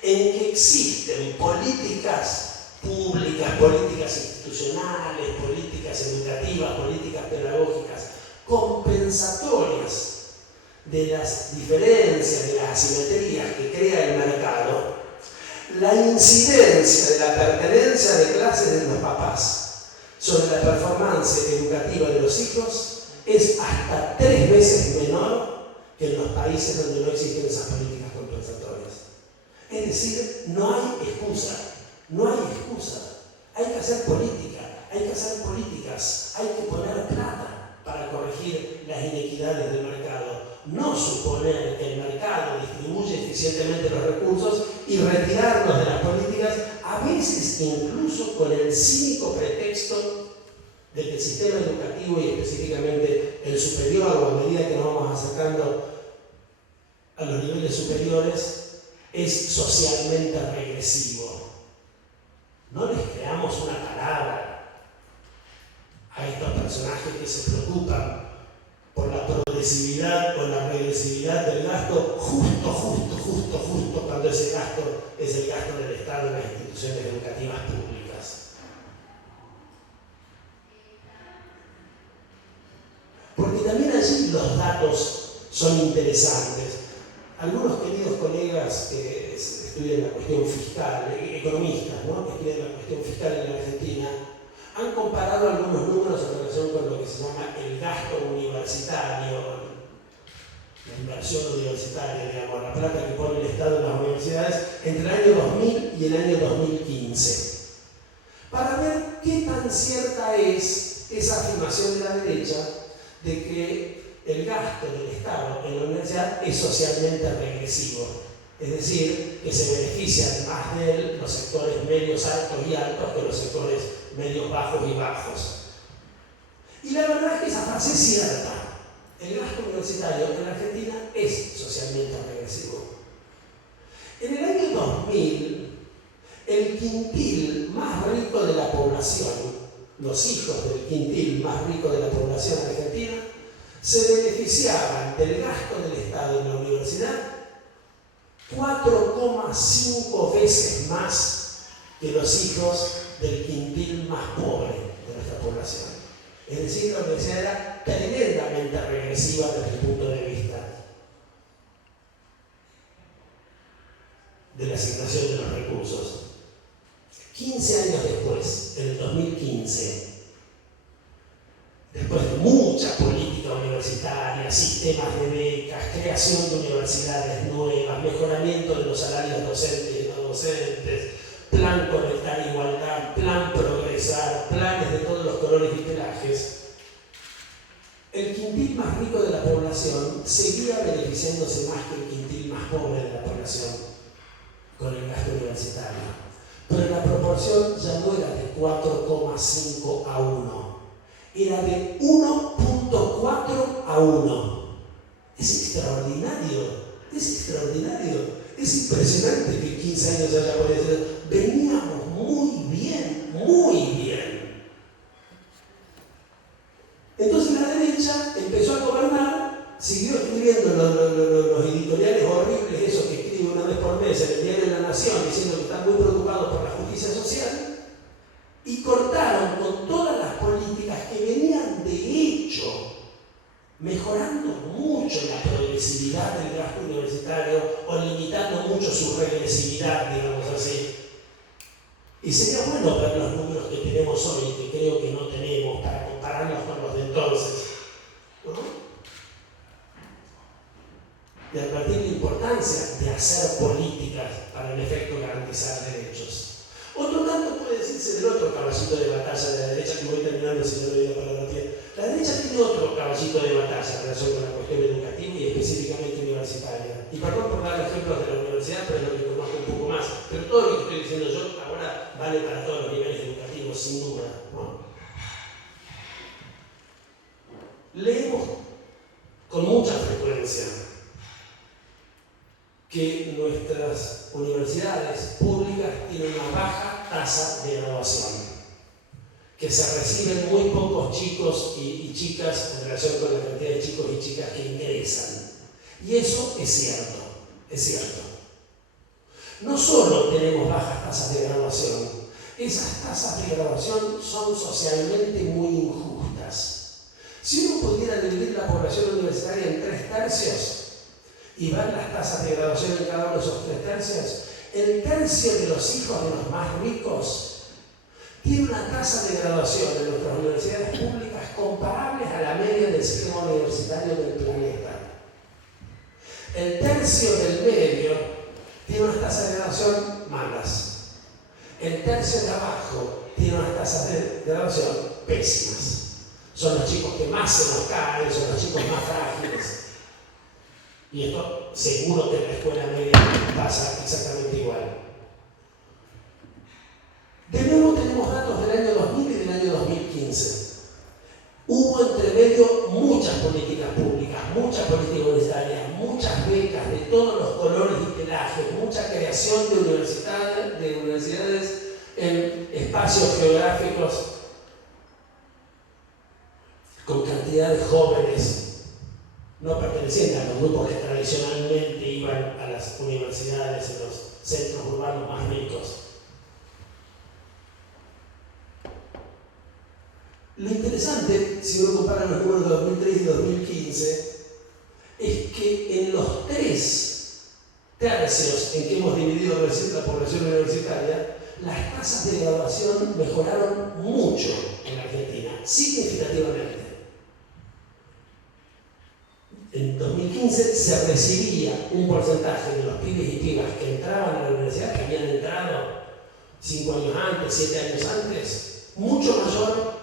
en que existen políticas públicas, políticas institucionales, políticas educativas, políticas pedagógicas compensatorias de las diferencias, de las asimetrías que crea el mercado, la incidencia de la pertenencia de clases de los papás sobre la performance educativa de los hijos es hasta 3 veces menor que en los países donde no existen esas políticas compensatorias. Es decir, no hay excusa. No hay excusa. Hay que hacer política, hay que hacer políticas, hay que poner plata para corregir las inequidades del mercado. No suponer que el mercado distribuye eficientemente los recursos y retirarnos de las políticas a veces incluso con el cínico pretexto de que el sistema educativo y específicamente el superior, o a medida que nos vamos acercando a los niveles superiores, es socialmente regresivo. No les creamos una palabra a estos personajes que se preocupan por la progresividad o la regresividad del gasto justo cuando ese gasto es el gasto del Estado en las instituciones educativas públicas. Porque también allí los datos son interesantes. Algunos queridos colegas que estudian la cuestión fiscal, economistas, ¿no?, que estudian la cuestión fiscal en la Argentina, han comparado algunos números en relación con lo que se llama el gasto universitario, la inversión universitaria, digamos, la plata que pone el Estado en las universidades entre el año 2000 y el año 2015, para ver qué tan cierta es esa afirmación de la derecha de que el gasto del Estado en la universidad es socialmente regresivo. Es decir, que se benefician más de él los sectores medios altos y altos que los sectores medios bajos y bajos. Y la verdad es que esa frase es cierta. El gasto universitario en la Argentina es socialmente regresivo. En el año 2000, el quintil más rico de la población, los hijos del quintil más rico de la población argentina, se beneficiaban del gasto del Estado en la universidad 4,5 veces más que los hijos del quintil más pobre de nuestra población. Es decir, la universidad era tremendamente regresiva desde el punto de vista de la asignación de los recursos. 15 años después, en el 2015, después de mucha política universitaria, sistemas de becas, creación de universidades nuevas, mejoramiento de los salarios docentes y no docentes, plan Conectar Igualdad, plan Progresar, planes de todos los colores y pelajes, el quintil más rico de la población seguía beneficiándose más que el quintil más pobre de la población con el gasto universitario. Pero la proporción ya no era de 4,5 a 1. Era de 1.4 a 1. Es extraordinario, es impresionante que 15 años haya aparecido. Veníamos muy bien. Entonces la derecha empezó a gobernar, siguió escribiendo los editoriales horribles, esos que escribe una vez por mes en el diario de la Nación, diciendo que están muy preocupados por la justicia social, y cortaron con todas las políticas que venían de hecho mejorando mucho la progresividad del gasto universitario o limitando mucho su regresividad, digamos así. Y sería bueno ver los números que tenemos hoy, que creo que no tenemos, para compararlos con los de entonces, ¿no? Y advertir la importancia de hacer políticas para en efecto garantizar derechos. Otro tanto puede decirse del otro caballito de batalla de la derecha, que voy terminando si no le doy la palabra a pie. La derecha tiene otro caballito de batalla en relación con la cuestión educativa y específicamente universitaria. Y perdón por dar ejemplos de la universidad, pero es lo que conozco un poco más. Pero todo lo que estoy diciendo yo ahora vale para todos los niveles educativos, sin duda, ¿no? Leemos con mucha frecuencia que nuestras universidades públicas tienen una baja tasa de graduación, que se reciben muy pocos chicos y chicas en relación con la cantidad de chicos y chicas que ingresan. Y eso es cierto. No solo tenemos bajas tasas de graduación, esas tasas de graduación son socialmente muy injustas. Si uno pudiera dividir la población universitaria en 3 tercios, y ver las tasas de graduación en cada uno de esos 3 tercios, el tercio de los hijos de los más ricos tiene una tasa de graduación en nuestras universidades públicas comparables a la media del sistema universitario del planeta. El tercio del medio tiene unas tasas de graduación malas. El tercio de abajo tiene unas tasas de graduación pésimas. Son los chicos que más se nos caen, son los chicos más frágiles. Y esto seguro que en la escuela media pasa exactamente igual. De nuevo tenemos datos del año 2000 y del año 2015. Hubo entre medio muchas políticas públicas, muchas políticas universitarias, muchas becas de todos los colores y pelajes, mucha creación de universidades en espacios geográficos con cantidad de jóvenes no pertenecientes a los grupos que tradicionalmente iban a las universidades en los centros urbanos más ricos. Lo interesante, si uno compara los números de 2003 y 2015, es que en los 3 tercios en que hemos dividido la población universitaria, las tasas de graduación mejoraron mucho en Argentina, significativamente. En 2015 se recibía un porcentaje de los pibes y pibas que entraban a la universidad, que habían entrado 5 años antes, 7 años antes, mucho mayor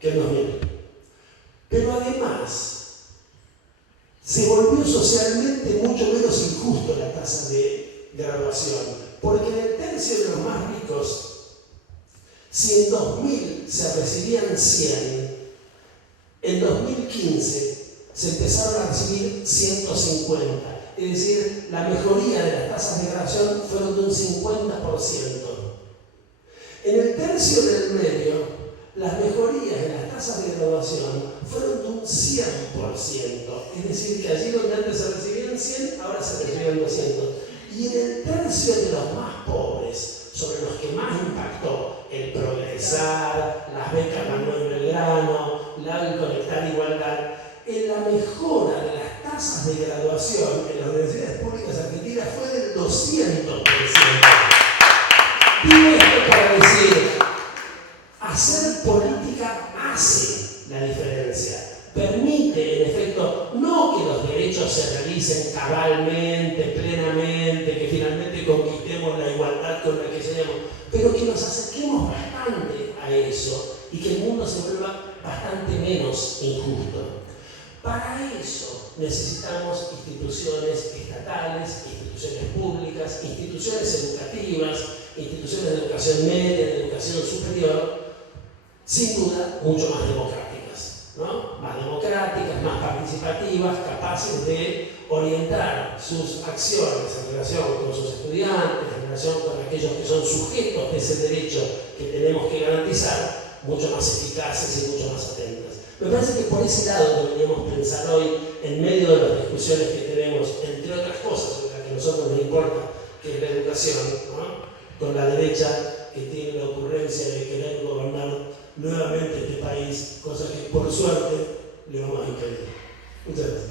que en 2000. Pero además, se volvió socialmente mucho menos injusto la tasa de graduación, porque en el tercio de los más ricos, si en 2000 se recibían 100, en 2015 se empezaron a recibir 150. Es decir, la mejoría de las tasas de graduación fueron de un 50%. En el tercio del medio, las mejorías en las tasas de graduación fueron de un 100%. Es decir, que allí donde antes se recibían 100, ahora se recibían 200. Y en el tercio de los más pobres, sobre los que más impactó el Progresar, las becas Manuel Belgrano, el Conectar Igualdad, en la mejora de las tasas de graduación en las universidades públicas argentinas fue del 200%. Digo esto para decir, hacer política hace la diferencia. Permite, en efecto, no que los derechos se realicen cabalmente, plenamente, que finalmente conquistemos la igualdad con la que soñamos, pero que nos acerquemos bastante a eso y que el mundo se vuelva bastante menos injusto. Para eso necesitamos instituciones estatales, instituciones públicas, instituciones educativas, instituciones de educación media, de educación superior, sin duda mucho más democráticas, ¿no? Más democráticas, más participativas, capaces de orientar sus acciones en relación con sus estudiantes, en relación con aquellos que son sujetos de ese derecho que tenemos que garantizar, mucho más eficaces y mucho más atentas. Me parece que por ese lado deberíamos pensar hoy, en medio de las discusiones que tenemos, entre otras cosas, sobre las que a nosotros nos importa, que es la educación, ¿no? Con la derecha que tiene la ocurrencia de querer gobernar nuevamente este país, cosa que por suerte le vamos a impedir. Muchas gracias.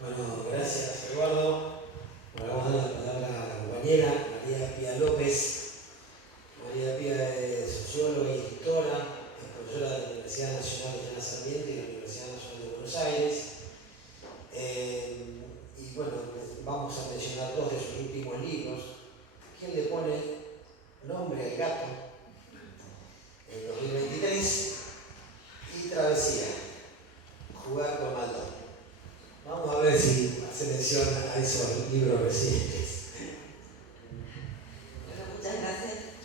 Bueno, gracias Eduardo. Ahora vamos a dar la palabra a la compañera María Pía López. María Pía es socióloga y escritora, es profesora de la Universidad Nacional de General Sarmiento y de la Universidad Nacional de Buenos Aires. Y bueno, vamos a mencionar 2 de sus últimos libros. ¿Quién le pone nombre al gato? En 2023. Y Travesía, jugar con Maldón. Vamos a ver si hace mención a esos libros recientes. Bueno, muchas gracias.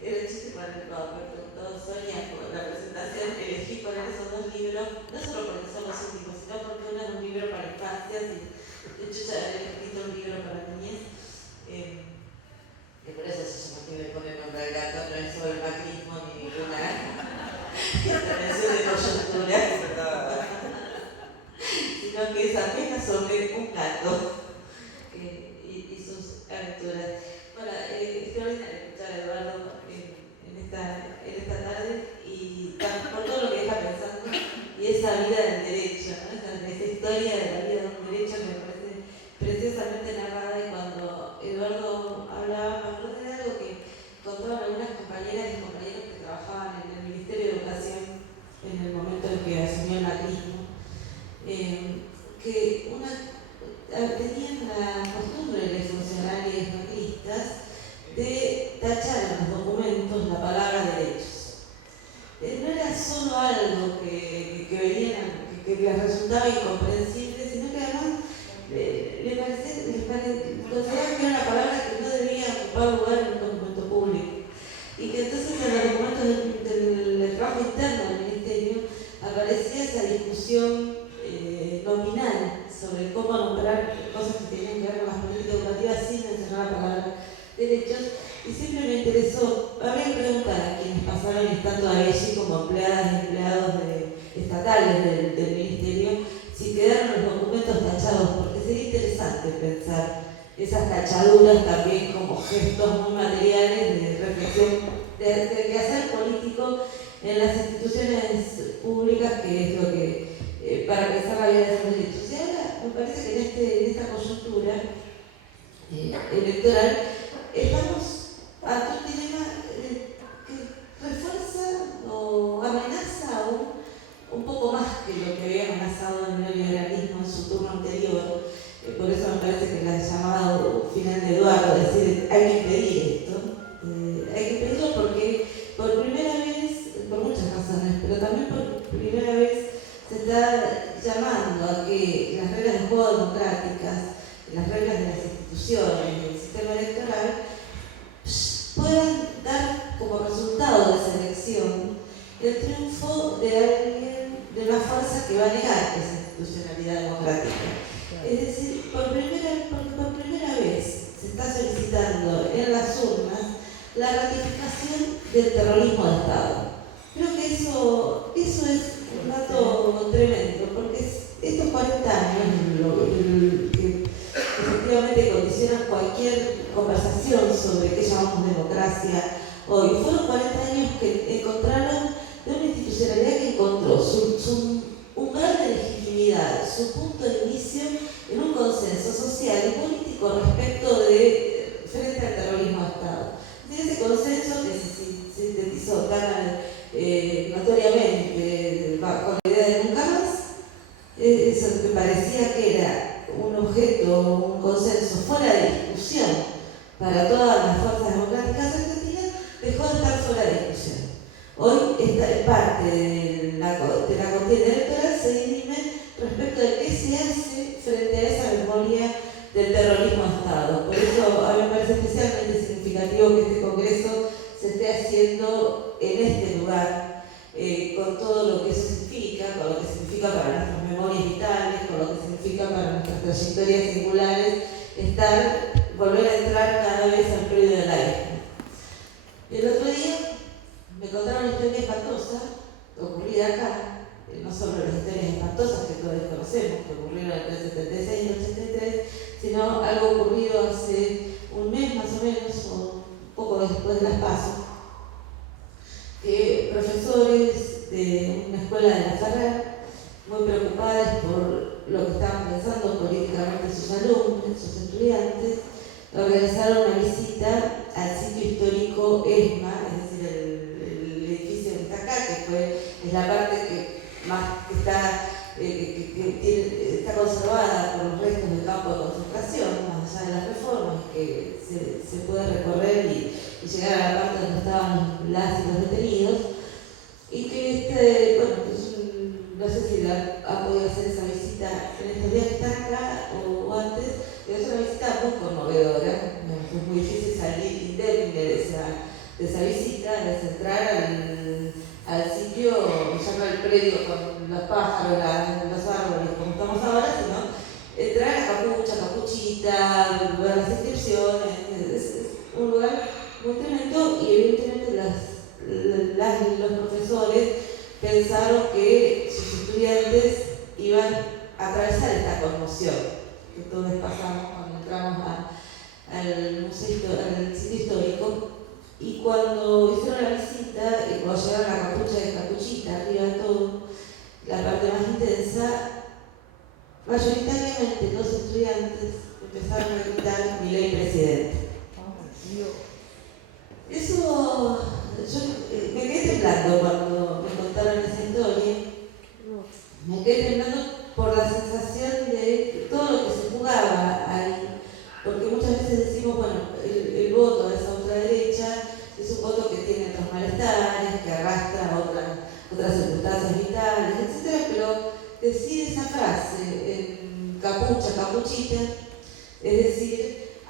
Era el chiste cuando me preguntó Sonia por la presentación. Elegí poner esos 2 libros, no solo porque son los últimos, sino porque uno es un libro para infancias y de hecho ya había escrito un libro para niñez. Que por eso se llama que le pone nombre al gato, no es sobre el macrismo ni ninguna intervención de coyuntura, sino que es apenas sobre un gato y sus aventuras. Bueno, extraordinario escuchar a Eduardo en esta tarde y por todo lo que está pensando y esa vida del derecho, ¿no? Esa historia de la vida de un derecho que me parece preciosamente narrada. Y cuando Eduardo hablaba, me acordé de algo que contaban algunas compañeras y compañeros que trabajaban en el Ministerio de Educación en el momento en que asumió el macrismo, que tenían la costumbre de funcionarios macristas de tachar en los documentos la palabra derechos. No era solo algo algo que les resultaba incomprensible, sino que además consideraban que era una palabra que no debía ocupar lugar en un documento público. Y que entonces en los documentos del trabajo interno del Ministerio aparecía esa discusión nominal sobre cómo nombrar cosas que tenían que ver con las políticas educativas sin mencionar la palabra derechos. Y siempre me interesó, habría que preguntar a quienes pasaron y están todavía allí como empleadas y empleados estatales del Ministerio, si quedaron los documentos tachados, porque sería interesante pensar esas tachaduras también como gestos muy materiales de reflexión, de hacer político en las instituciones públicas, que es lo que, para pensar la vida de esos derechos. Y ahora me parece que en esta coyuntura electoral estamos ante un dilema que refuerza o amenaza aún un poco más que lo que había amenazado el neoliberalismo en su turno anterior. Por eso me parece que la llamado final de Eduardo, es decir, hay que impedir esto. Hay que impedirlo porque por primera vez, por muchas razones, pero también por primera vez se está llamando a que las reglas de juego democráticas, las reglas de las instituciones, del sistema electoral, puedan dar como resultado de esa elección el triunfo de alguien, de una fuerza que va a negar esa institucionalidad democrática. Es decir, porque por primera vez se está solicitando en las urnas la ratificación del terrorismo de Estado. Creo que eso es un dato tremendo, porque estos 40 años que efectivamente condicionan cualquier conversación sobre qué llamamos democracia hoy, fueron 40 años que encontraron de una institucionalidad que encontró su umbral de legitimidad, su punto de inicio en un consenso social y político respecto de frente al terrorismo de Estado. Y ese consenso que se sintetizó tan notoriamente con la idea de nunca más, eso que parecía que era un objeto, un consenso fuera de discusión para todas las fuerzas democráticas argentinas, dejó de estar fuera de discusión. Hoy parte de la contienda electoral se dirime respecto de qué se hace frente a esa memoria del terrorismo de Estado. Por eso a mí me parece especialmente significativo que este Congreso se esté haciendo en este lugar, con todo lo que eso significa, con lo que significa para nuestras memorias vitales, con lo que significa para nuestras trayectorias singulares, volver a entrar cada vez al predio del aire. El otro día me contaron una historia espantosa, ocurrida acá, no solo las historias espantosas que todos conocemos, que ocurrieron entre el 76 y el 83, sino algo ocurrido hace un mes más o menos, o un poco después de las PASO, que profesores de una escuela de la Ferrer, muy preocupados por lo que estaban pensando políticamente sus alumnos, sus estudiantes, organizaron una visita al sitio histórico ESMA, es decir, el edificio que está acá, que es la parte que más está conservada por los restos del campo de concentración, más allá de las reformas, que se puede recorrer y llegar a la parte donde estaban las y los detenidos, y que no sé si ha podido hacer esa visita en estos días que están acá o antes, pero es una visita muy conmovedora. Es muy difícil salir indemne de esa visita, de entrar al sitio, ya no el predio con los pájaros, los árboles, como estamos ahora, sino entrar a capuchita, ver las inscripciones. Es un lugar muy tremendo y evidentemente los profesores pensaron que sus estudiantes iban a atravesar esta conmoción que todos pasamos cuando entramos al sitio histórico. Y cuando hicieron la visita y cuando llegaron a la capuchita, arriba de todo, la parte más intensa, mayoritariamente los estudiantes empezaron a gritar "Milei presidente". Eso, yo me quedé temblando cuando me contaron esa historia. Me quedé temblando por la sensación de todo lo que se jugaba ahí. Porque muchas veces decimos, bueno, el voto de esa ultraderecha es un voto que tiene otros malestares, que arrastra otras circunstancias es decir,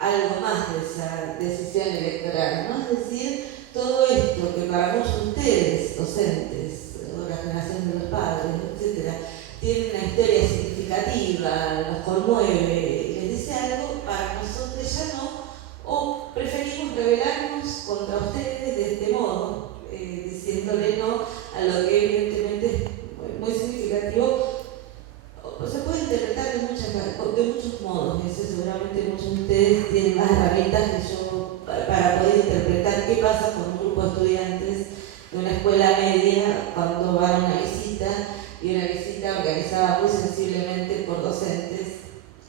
algo más de esa decisión electoral, ¿no? Es decir, todo esto que para muchos de ustedes, docentes, o la generación de los padres, etcétera, tiene una historia significativa, nos conmueve, les dice algo, para nosotros ya no, o preferimos rebelarnos contra ustedes de este modo, diciéndole no a lo que evidentemente es muy significativo. O se puede interpretar de muchos modos. Seguramente muchos de ustedes tienen más herramientas que yo para poder interpretar qué pasa con un grupo de estudiantes de una escuela media cuando van a una visita, y una visita organizada muy sensiblemente por docentes,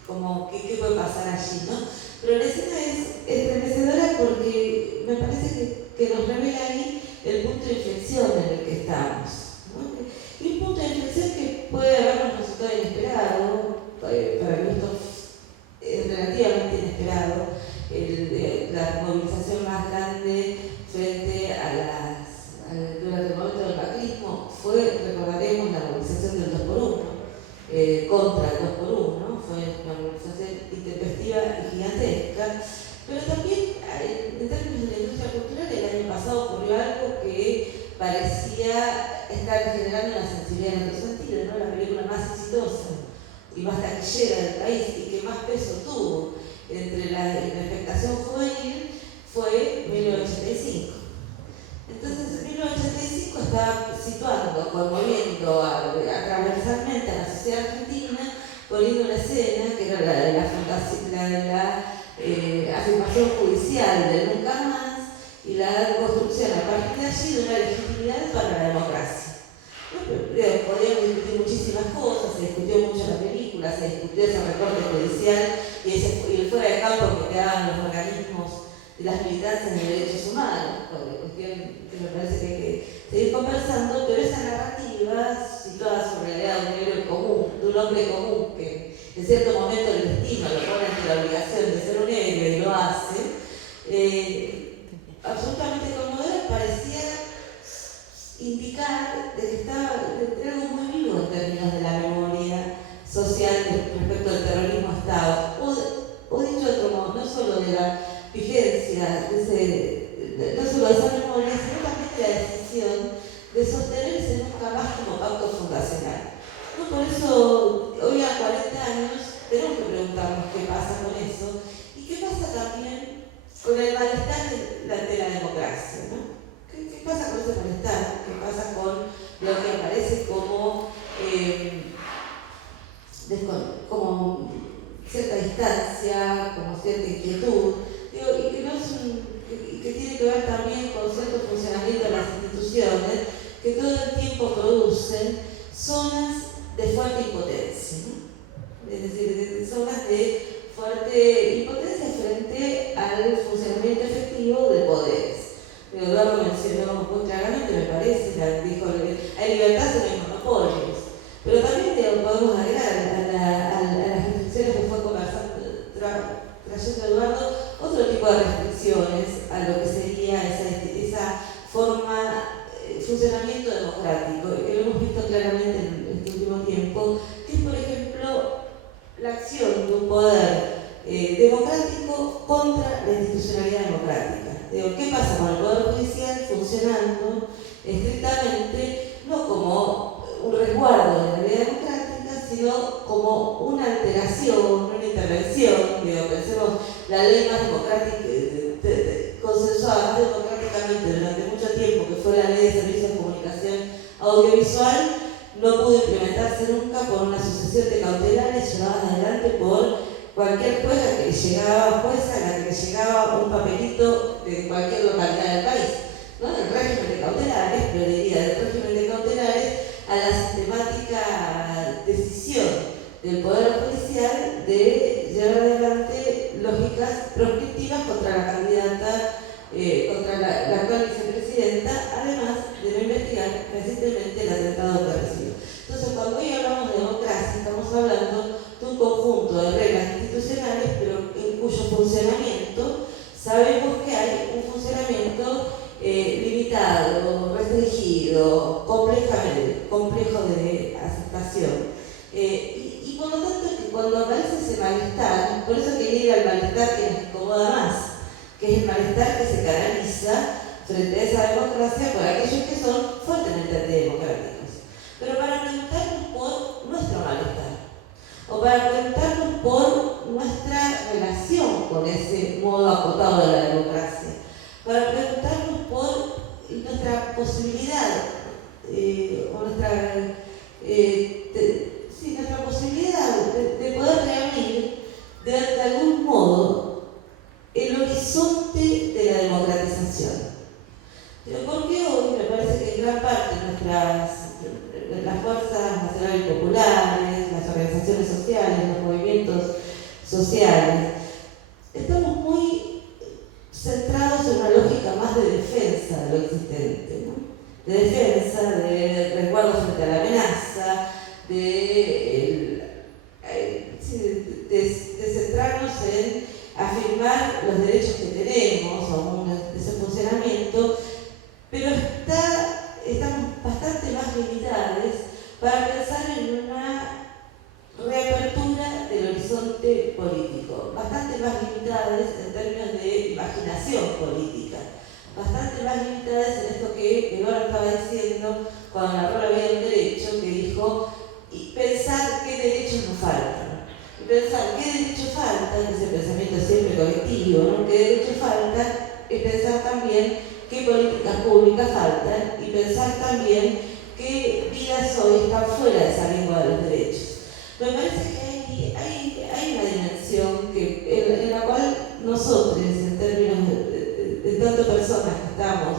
como qué puede pasar allí, ¿no? Pero la escena es estremecedora porque me parece que nos revela ahí el punto de inflexión en el que estamos, ¿no? Y un punto de inflexión que puede habernos resultado inesperado, para mí esto es relativamente inesperado, la movilización más grande frente a durante el momento del macrismo fue, recordaremos, la movilización del 2x1, contra el 2x1, ¿no? Fue una movilización intempestiva y gigantesca, pero también en términos de la industria cultural el año pasado ocurrió algo que parecía estar generando una sensibilidad en otro sentido, ¿no? La película más exitosa y más taquillera del país y que más peso tuvo entre la expectación juvenil fue 1985. Entonces, 1985 está situando, conmoviendo transversalmente a la sociedad argentina, poniendo una escena que era la de la afirmación judicial de nunca más y la construcción a partir de allí de una legitimidad para la democracia. Podríamos discutir muchísimas cosas, se discutió mucho la película, se discutió ese recorte judicial y el fuera de campo que quedaban los organismos de las militancias de derechos humanos, cuestión que me parece que hay que seguir conversando, pero esa narrativa situada sobre la idea de un héroe común, de un hombre común que en cierto momento el destino lo pone ante la obligación de ser un héroe y lo hace, absolutamente conmovedor, parecía indicar de que estaba entre algo muy vivo en términos de la memoria social respecto al terrorismo Estado, o dicho de otro modo, no solo de la vigencia, no solo de esa memoria, sino también de la decisión de sostenerse nunca más como pacto fundacional. ¿No? Por eso, hoy a 40 años, tenemos que preguntarnos qué pasa con eso y qué pasa también con el malestar de la democracia, ¿no? ¿Qué pasa con ese malestar? ¿Qué pasa con lo que aparece como cierta distancia, como cierta inquietud? Y que tiene que ver también con cierto funcionamiento de las instituciones que todo el tiempo producen zonas de fuerte impotencia, ¿no? Es decir, zonas de fuerte impotencia frente al funcionamiento efectivo de poderes. Eduardo mencionó muy claramente, me parece, dijo que hay libertad pero hay monopolios. Pero también podemos agregar a las restricciones que fue trayendo Eduardo otro tipo de restricciones a lo que sería esa forma, funcionamiento democrático, que lo hemos visto claramente en este último tiempo, que es, por ejemplo, la acción de un poder democrático contra la institucionalidad democrática. ¿Qué pasa con el Poder Judicial funcionando estrictamente, no como un resguardo de la vida democrática, sino como una alteración, una intervención? Pensemos la ley más democrática, consensuada más democráticamente durante mucho tiempo, que fue la Ley de Servicios de Comunicación Audiovisual, no pudo implementarse nunca por una sucesión de cautelares llevadas adelante por cualquier jueza a la que le llegaba un papelito de cualquier localidad del país, ¿no? El régimen de cautelares, pero diría del régimen de cautelares a la sistemática decisión del Poder Judicial de llevar adelante lógicas proscriptivas contra la candidata, contra la actual vicepresidenta, además de no investigar recientemente el atentado que recibió. Entonces, cuando hoy hablamos de democracia, estamos hablando de un conjunto de reglas institucionales, pero en cuyo funcionamiento sabemos que hay un funcionamiento limitado, restringido, complejo de aceptación. Y por lo tanto, que cuando aparece ese malestar, por eso quería ir al democracia por aquellos que son fuertemente antidemocráticos, pero para preguntarnos por nuestro malestar, o para preguntarnos por nuestra relación con ese modo acotado de la democracia, para preguntarnos por nuestra posibilidad, nuestra posibilidad de poder reunir de algún modo el horizonte de la democratización. Pero porque hoy me parece que en gran parte las fuerzas nacionales y populares, las organizaciones sociales, los movimientos sociales, estamos muy centrados en una lógica más de defensa de lo existente, ¿no? De defensa, de resguardo frente a la amenaza, de centrarnos en afirmar los derechos que tenemos, aún de ese funcionamiento, pero estamos bastante más limitados para pensar en una reapertura del horizonte político, bastante más limitados en términos de imaginación política, bastante más limitados en esto que Eduardo estaba diciendo cuando narró La vida de un derecho, que dijo, y pensar qué derechos nos faltan. Y pensar qué derechos faltan, que ese pensamiento es siempre colectivo, ¿no? Qué derechos faltan, es pensar también qué políticas públicas faltan y pensar también qué vidas hoy están fuera de esa lengua de los derechos. Me parece que hay una dimensión en la cual nosotros, en términos de tantas personas que estamos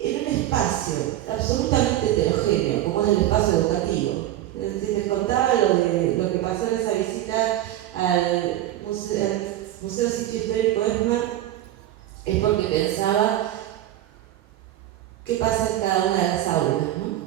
en un espacio absolutamente heterogéneo, como es el espacio educativo. Es decir, les contaba lo que pasó en esa visita al Museo Sitio Histórico ESMA, es porque pensaba qué pasa en cada una de las aulas, ¿no?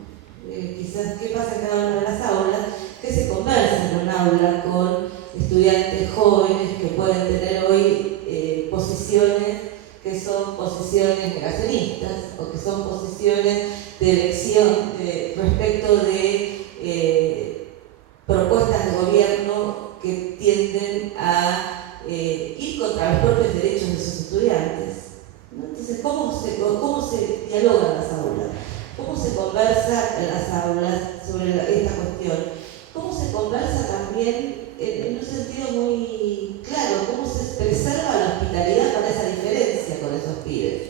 Quizás qué pasa en cada una de las aulas, que se conversa en un aula con estudiantes jóvenes que pueden tener hoy posiciones que son posiciones negacionistas o que son posiciones de elección respecto de propuestas de gobierno que tienden a ir contra los propios derechos de sus estudiantes, ¿no? Entonces, ¿cómo se dialoga en las aulas? ¿Cómo se conversa en las aulas sobre esta cuestión? ¿Cómo se conversa también en un sentido muy claro? ¿Cómo se preserva la hospitalidad con esa diferencia con esos pibes?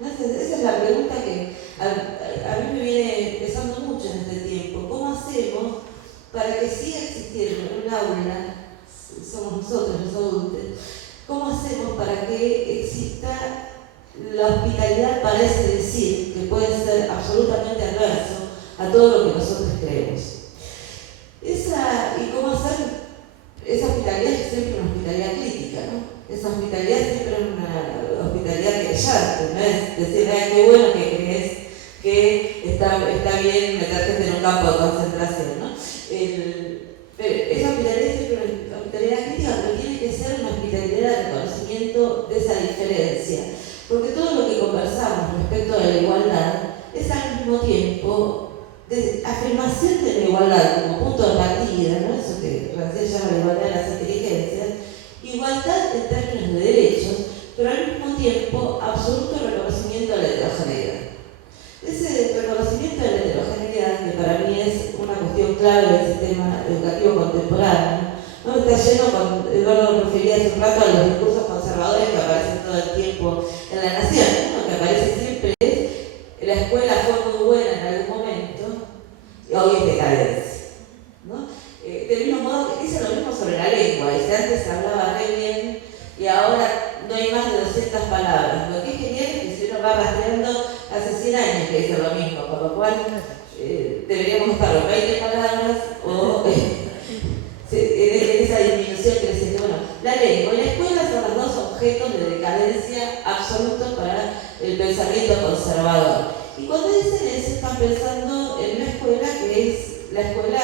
Entonces, esa es la pregunta que a mí me viene pesando mucho en este tiempo. ¿Cómo hacemos para que siga existiendo en un aula, somos nosotros los adultos, cómo hacemos para que exista la hospitalidad, parece decir, que puede ser absolutamente adverso a todo lo que nosotros creemos? ¿Y cómo hacer esa hospitalidad? Que siempre es una hospitalidad crítica, ¿no? Esa hospitalidad siempre es una hospitalidad querellante, no es decir, ay, qué bueno que crees que está bien meterte en un campo de concentración, ¿no? Pero esa hospitalidad siempre es una hospitalidad crítica, pero tiene que ser una hospitalidad de reconocimiento de esa diferencia, porque todo lo que conversamos respecto a la igualdad es al mismo tiempo de afirmación de la igualdad como punto de partida, ¿no? Eso que Rancière llama la igualdad de las inteligencias, igualdad en términos de derechos, pero al mismo tiempo absoluto reconocimiento de la heterogeneidad. Ese reconocimiento de la heterogeneidad, que para mí es una cuestión clave del sistema educativo contemporáneo, ¿no? Está lleno, Eduardo me refería hace un rato a los discursos conservadores que aparecen todo el tiempo en la nación, ¿no? Que aparece siempre la escuela fue muy buena en algún momento, y hoy es decadencia, ¿no? Del mismo modo que dice lo mismo sobre la lengua, y si antes se hablaba re bien y ahora no hay más de 200 palabras. Lo que es genial es que si uno va rastreando hace 100 años que dice lo mismo, por lo cual deberíamos estar los 20 palabras o en esa disminución que decís. Bueno, la lengua y la escuela son los dos objetos de decadencia absolutos para el pensamiento conservador. Y cuando dicen eso, están pensando en una escuela que es la escuela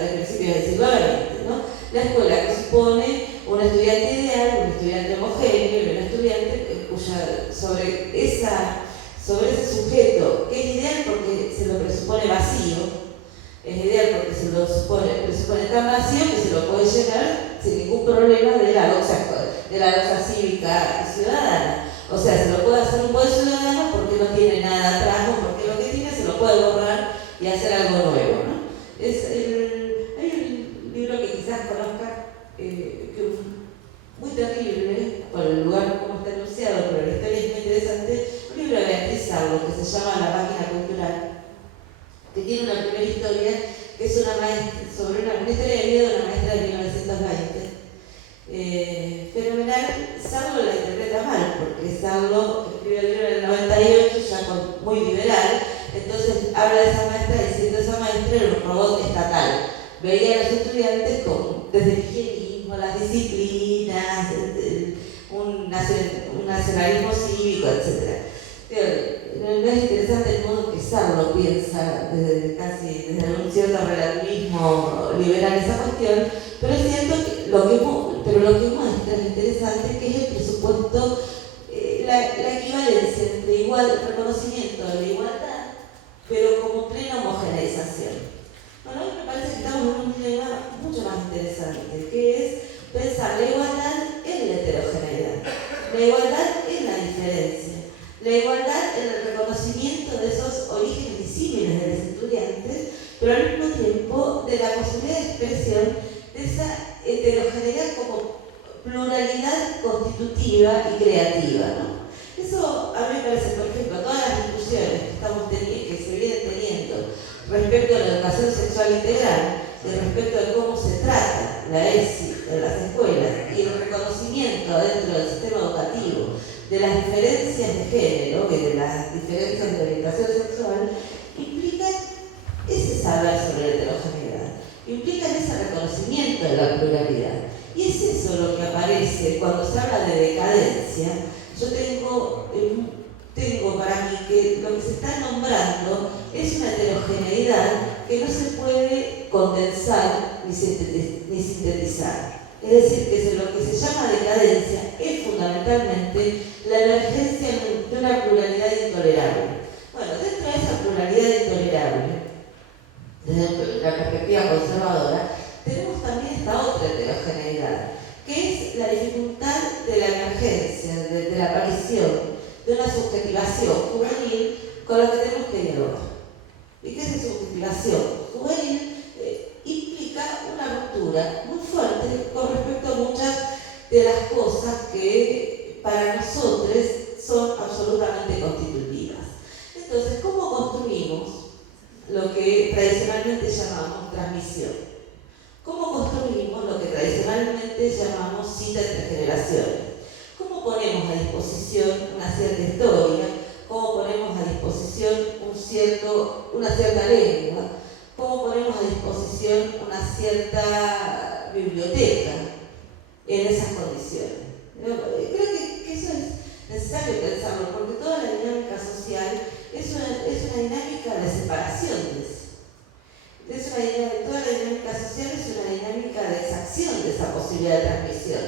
del principio del siglo XX, ¿no? La escuela que supone un estudiante ideal, un estudiante homogéneo y un estudiante sobre ese sujeto, que es ideal porque se lo presupone vacío, es ideal porque se lo presupone tan vacío que se lo puede llenar sin ningún problema de la doxa cívica y ciudadana. O sea, se lo puede hacer un buen ciudadano porque no tiene nada atrás, porque lo que tiene se lo puede borrar y hacer algo nuevo, ¿no? Hay un libro que quizás conozca, que muy terrible, por el lugar como está anunciado, pero la historia es muy interesante, un libro de Beatriz Sarlo que se llama La Máquina Cultural, que tiene una primera historia que es una maestra, sobre una historia de vida de una maestra de 1920. Fenomenal. Sarlo la interpreta mal, porque Sarlo escribió el libro en el 98, ya muy liberal, entonces habla de esa maestra diciendo que esa maestra era un robot estatal. Veía a los estudiantes desde el higienismo, las disciplinas, un nacionalismo cívico, etc. No es interesante el modo en que Sarlo piensa desde un cierto relativismo liberal esa cuestión, pero es cierto que lo que muestra es interesante, que es el presupuesto, la equivalencia entre reconocimiento de la igualdad, pero como plena homogeneización. Bueno, a mí me parece que estamos en un dilema mucho más interesante, que es pensar la igualdad en la heterogeneidad, la igualdad en la diferencia, la igualdad en el reconocimiento de esos orígenes disímiles de los estudiantes, pero al mismo tiempo de la posibilidad de expresión de esa heterogeneidad como pluralidad constitutiva y creativa, ¿no? Eso a mí me parece, por ejemplo, todas las discusiones que se vienen teniendo respecto a la educación sexual integral y respecto a cómo se trata la ESI en las escuelas y el reconocimiento dentro del sistema educativo de las diferencias de género y de las diferencias de orientación sexual, implican ese saber sobre la heterogeneidad, implican ese reconocimiento de la pluralidad. Y es eso lo que aparece cuando se habla de decadencia. Yo tengo para mí que lo que se está nombrando es una heterogeneidad que no se puede condensar ni sintetizar. Es decir, que lo que se llama decadencia es fundamentalmente la emergencia de una pluralidad intolerable. Bueno, dentro de esa pluralidad intolerable, desde la perspectiva conservadora, tenemos también esta otra heterogeneidad, que es la dificultad de la emergencia, de la aparición de una subjetivación juvenil con la que tenemos que dialogar. ¿Y qué es esa subjetivación juvenil? Implica una ruptura muy fuerte con respecto a muchas de las cosas que para nosotros son absolutamente constitutivas. Entonces, ¿cómo construimos lo que tradicionalmente llamamos transmisión? ¿Cómo construimos lo que tradicionalmente llamamos cita entre generaciones? ¿Cómo ponemos a disposición una cierta historia? ¿Cómo ponemos a disposición una cierta lengua? ¿Cómo ponemos a disposición una cierta biblioteca en esas condiciones? Creo que eso es necesario pensarlo, porque toda la dinámica social es una dinámica de separación de eso. Toda la dinámica social es una dinámica de exacción de esa posibilidad de transmisión.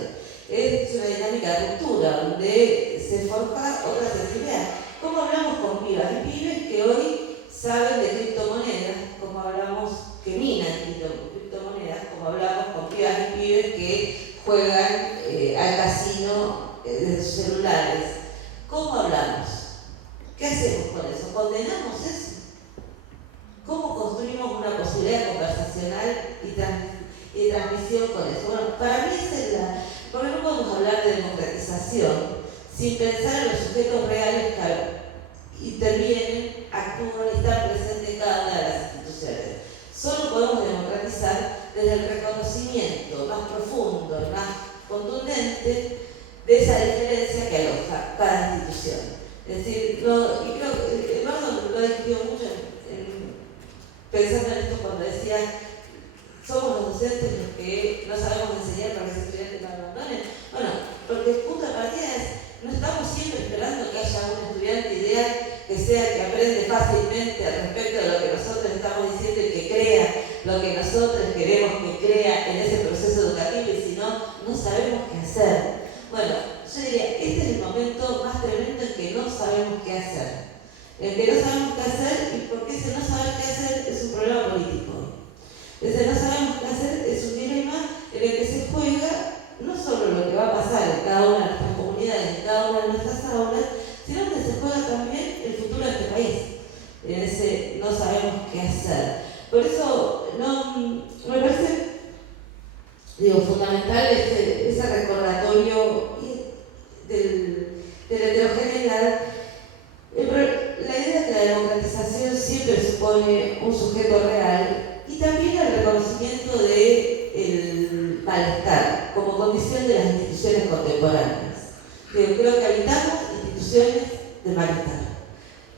Es una dinámica de ruptura, donde se forja otra sensibilidad. ¿Cómo hablamos con pibas y pibes que hoy saben de criptomonedas, como hablamos que minan criptomonedas, como hablamos con pibas y pibes que juegan al casino de sus celulares? ¿Cómo hablamos? ¿Qué hacemos con eso? ¿Condenamos eso? ¿Cómo construimos una posibilidad conversacional y transmisión con eso? Bueno, para mí porque no podemos hablar de democratización sin pensar en los sujetos reales que intervienen, actúan y están presentes en cada una de las instituciones. Solo podemos democratizar desde el reconocimiento más profundo, más contundente de esa diferencia que aloja cada institución. Es decir, y creo que Eduardo lo discutió mucho pensando en esto cuando decía: somos los docentes los que no sabemos enseñar para que los estudiantes no abandonen. Bueno, porque el punto de partida es, no estamos siempre esperando que haya un estudiante ideal que sea el que aprende fácilmente al respecto de lo que nosotros estamos diciendo y que crea lo que nosotros queremos que crea en ese proceso educativo, y si no, no sabemos qué hacer. Bueno, yo diría, este es el momento más tremendo en que no sabemos qué hacer. En que no sabemos qué hacer, y porque ese no saber qué hacer es un problema político. Ese no sabemos qué hacer es un dilema en el que se juega no solo lo que va a pasar en cada una de nuestras comunidades, en cada una de nuestras aulas, sino que se juega también el futuro futuro de este país. En ese no sabemos qué hacer. Por eso me parece fundamental ese recordatorio de la heterogeneidad. La idea de que la democratización siempre supone un sujeto real y también el reconocimiento del malestar como condición de las instituciones contemporáneas. Creo que habitamos instituciones de malestar.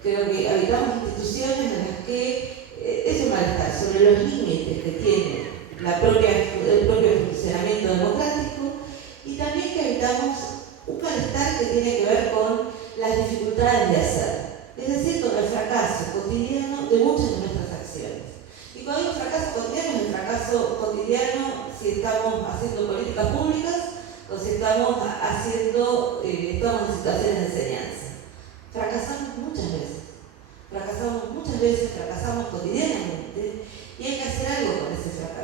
Creo que habitamos instituciones en las que ese malestar sobre los límites que tiene el propio funcionamiento democrático, y también que habitamos un malestar que tiene que ver con las dificultades de hacer, es decir, con el fracaso cotidiano de muchas de nuestras acciones. Y cuando digo fracaso cotidiano, es el fracaso cotidiano si estamos haciendo políticas públicas o si estamos en situaciones de enseñanza. Fracasamos muchas veces, fracasamos cotidianamente, y hay que hacer algo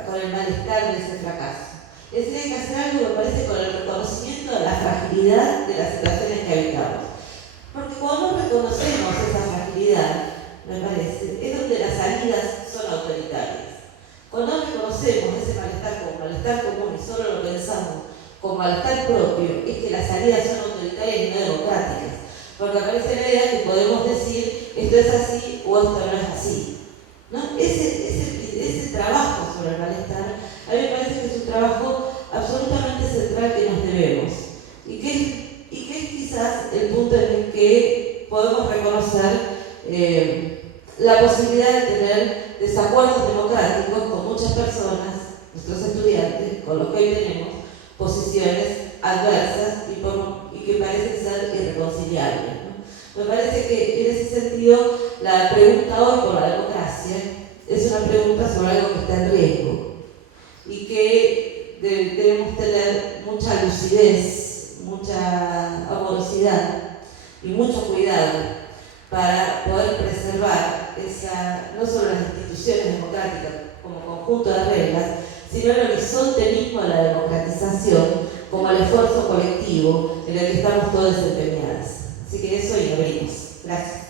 con el malestar de ese fracaso. Es decir, hay que hacer algo, me parece, con el reconocimiento de la fragilidad de las situaciones que habitamos. Porque cuando reconocemos esa fragilidad, me parece, es donde las salidas son autoritarias. Cuando reconocemos ese malestar como malestar común y solo lo pensamos como malestar propio, es que las salidas son autoritarias y no democráticas. Porque aparece la idea que podemos decir esto es así o esto no es así, ¿no? Ese trabajo sobre el malestar, a mí me parece que es un trabajo absolutamente central que nos debemos y que es quizás el punto en el que podemos reconocer la posibilidad de tener desacuerdos democráticos con muchas personas, nuestros estudiantes, con los que hoy tenemos posiciones adversas y que parecen ser irreconciliables, ¿no? Me parece que en ese sentido la pregunta hoy por la democracia es una pregunta sobre algo que está en riesgo y que debemos tener mucha lucidez, mucha amorosidad y mucho cuidado para poder preservar no solo las instituciones democráticas como conjunto de reglas, sino el horizonte mismo de la democratización como el esfuerzo colectivo en el que estamos todos empeñados. Así que eso y abrimos. Gracias.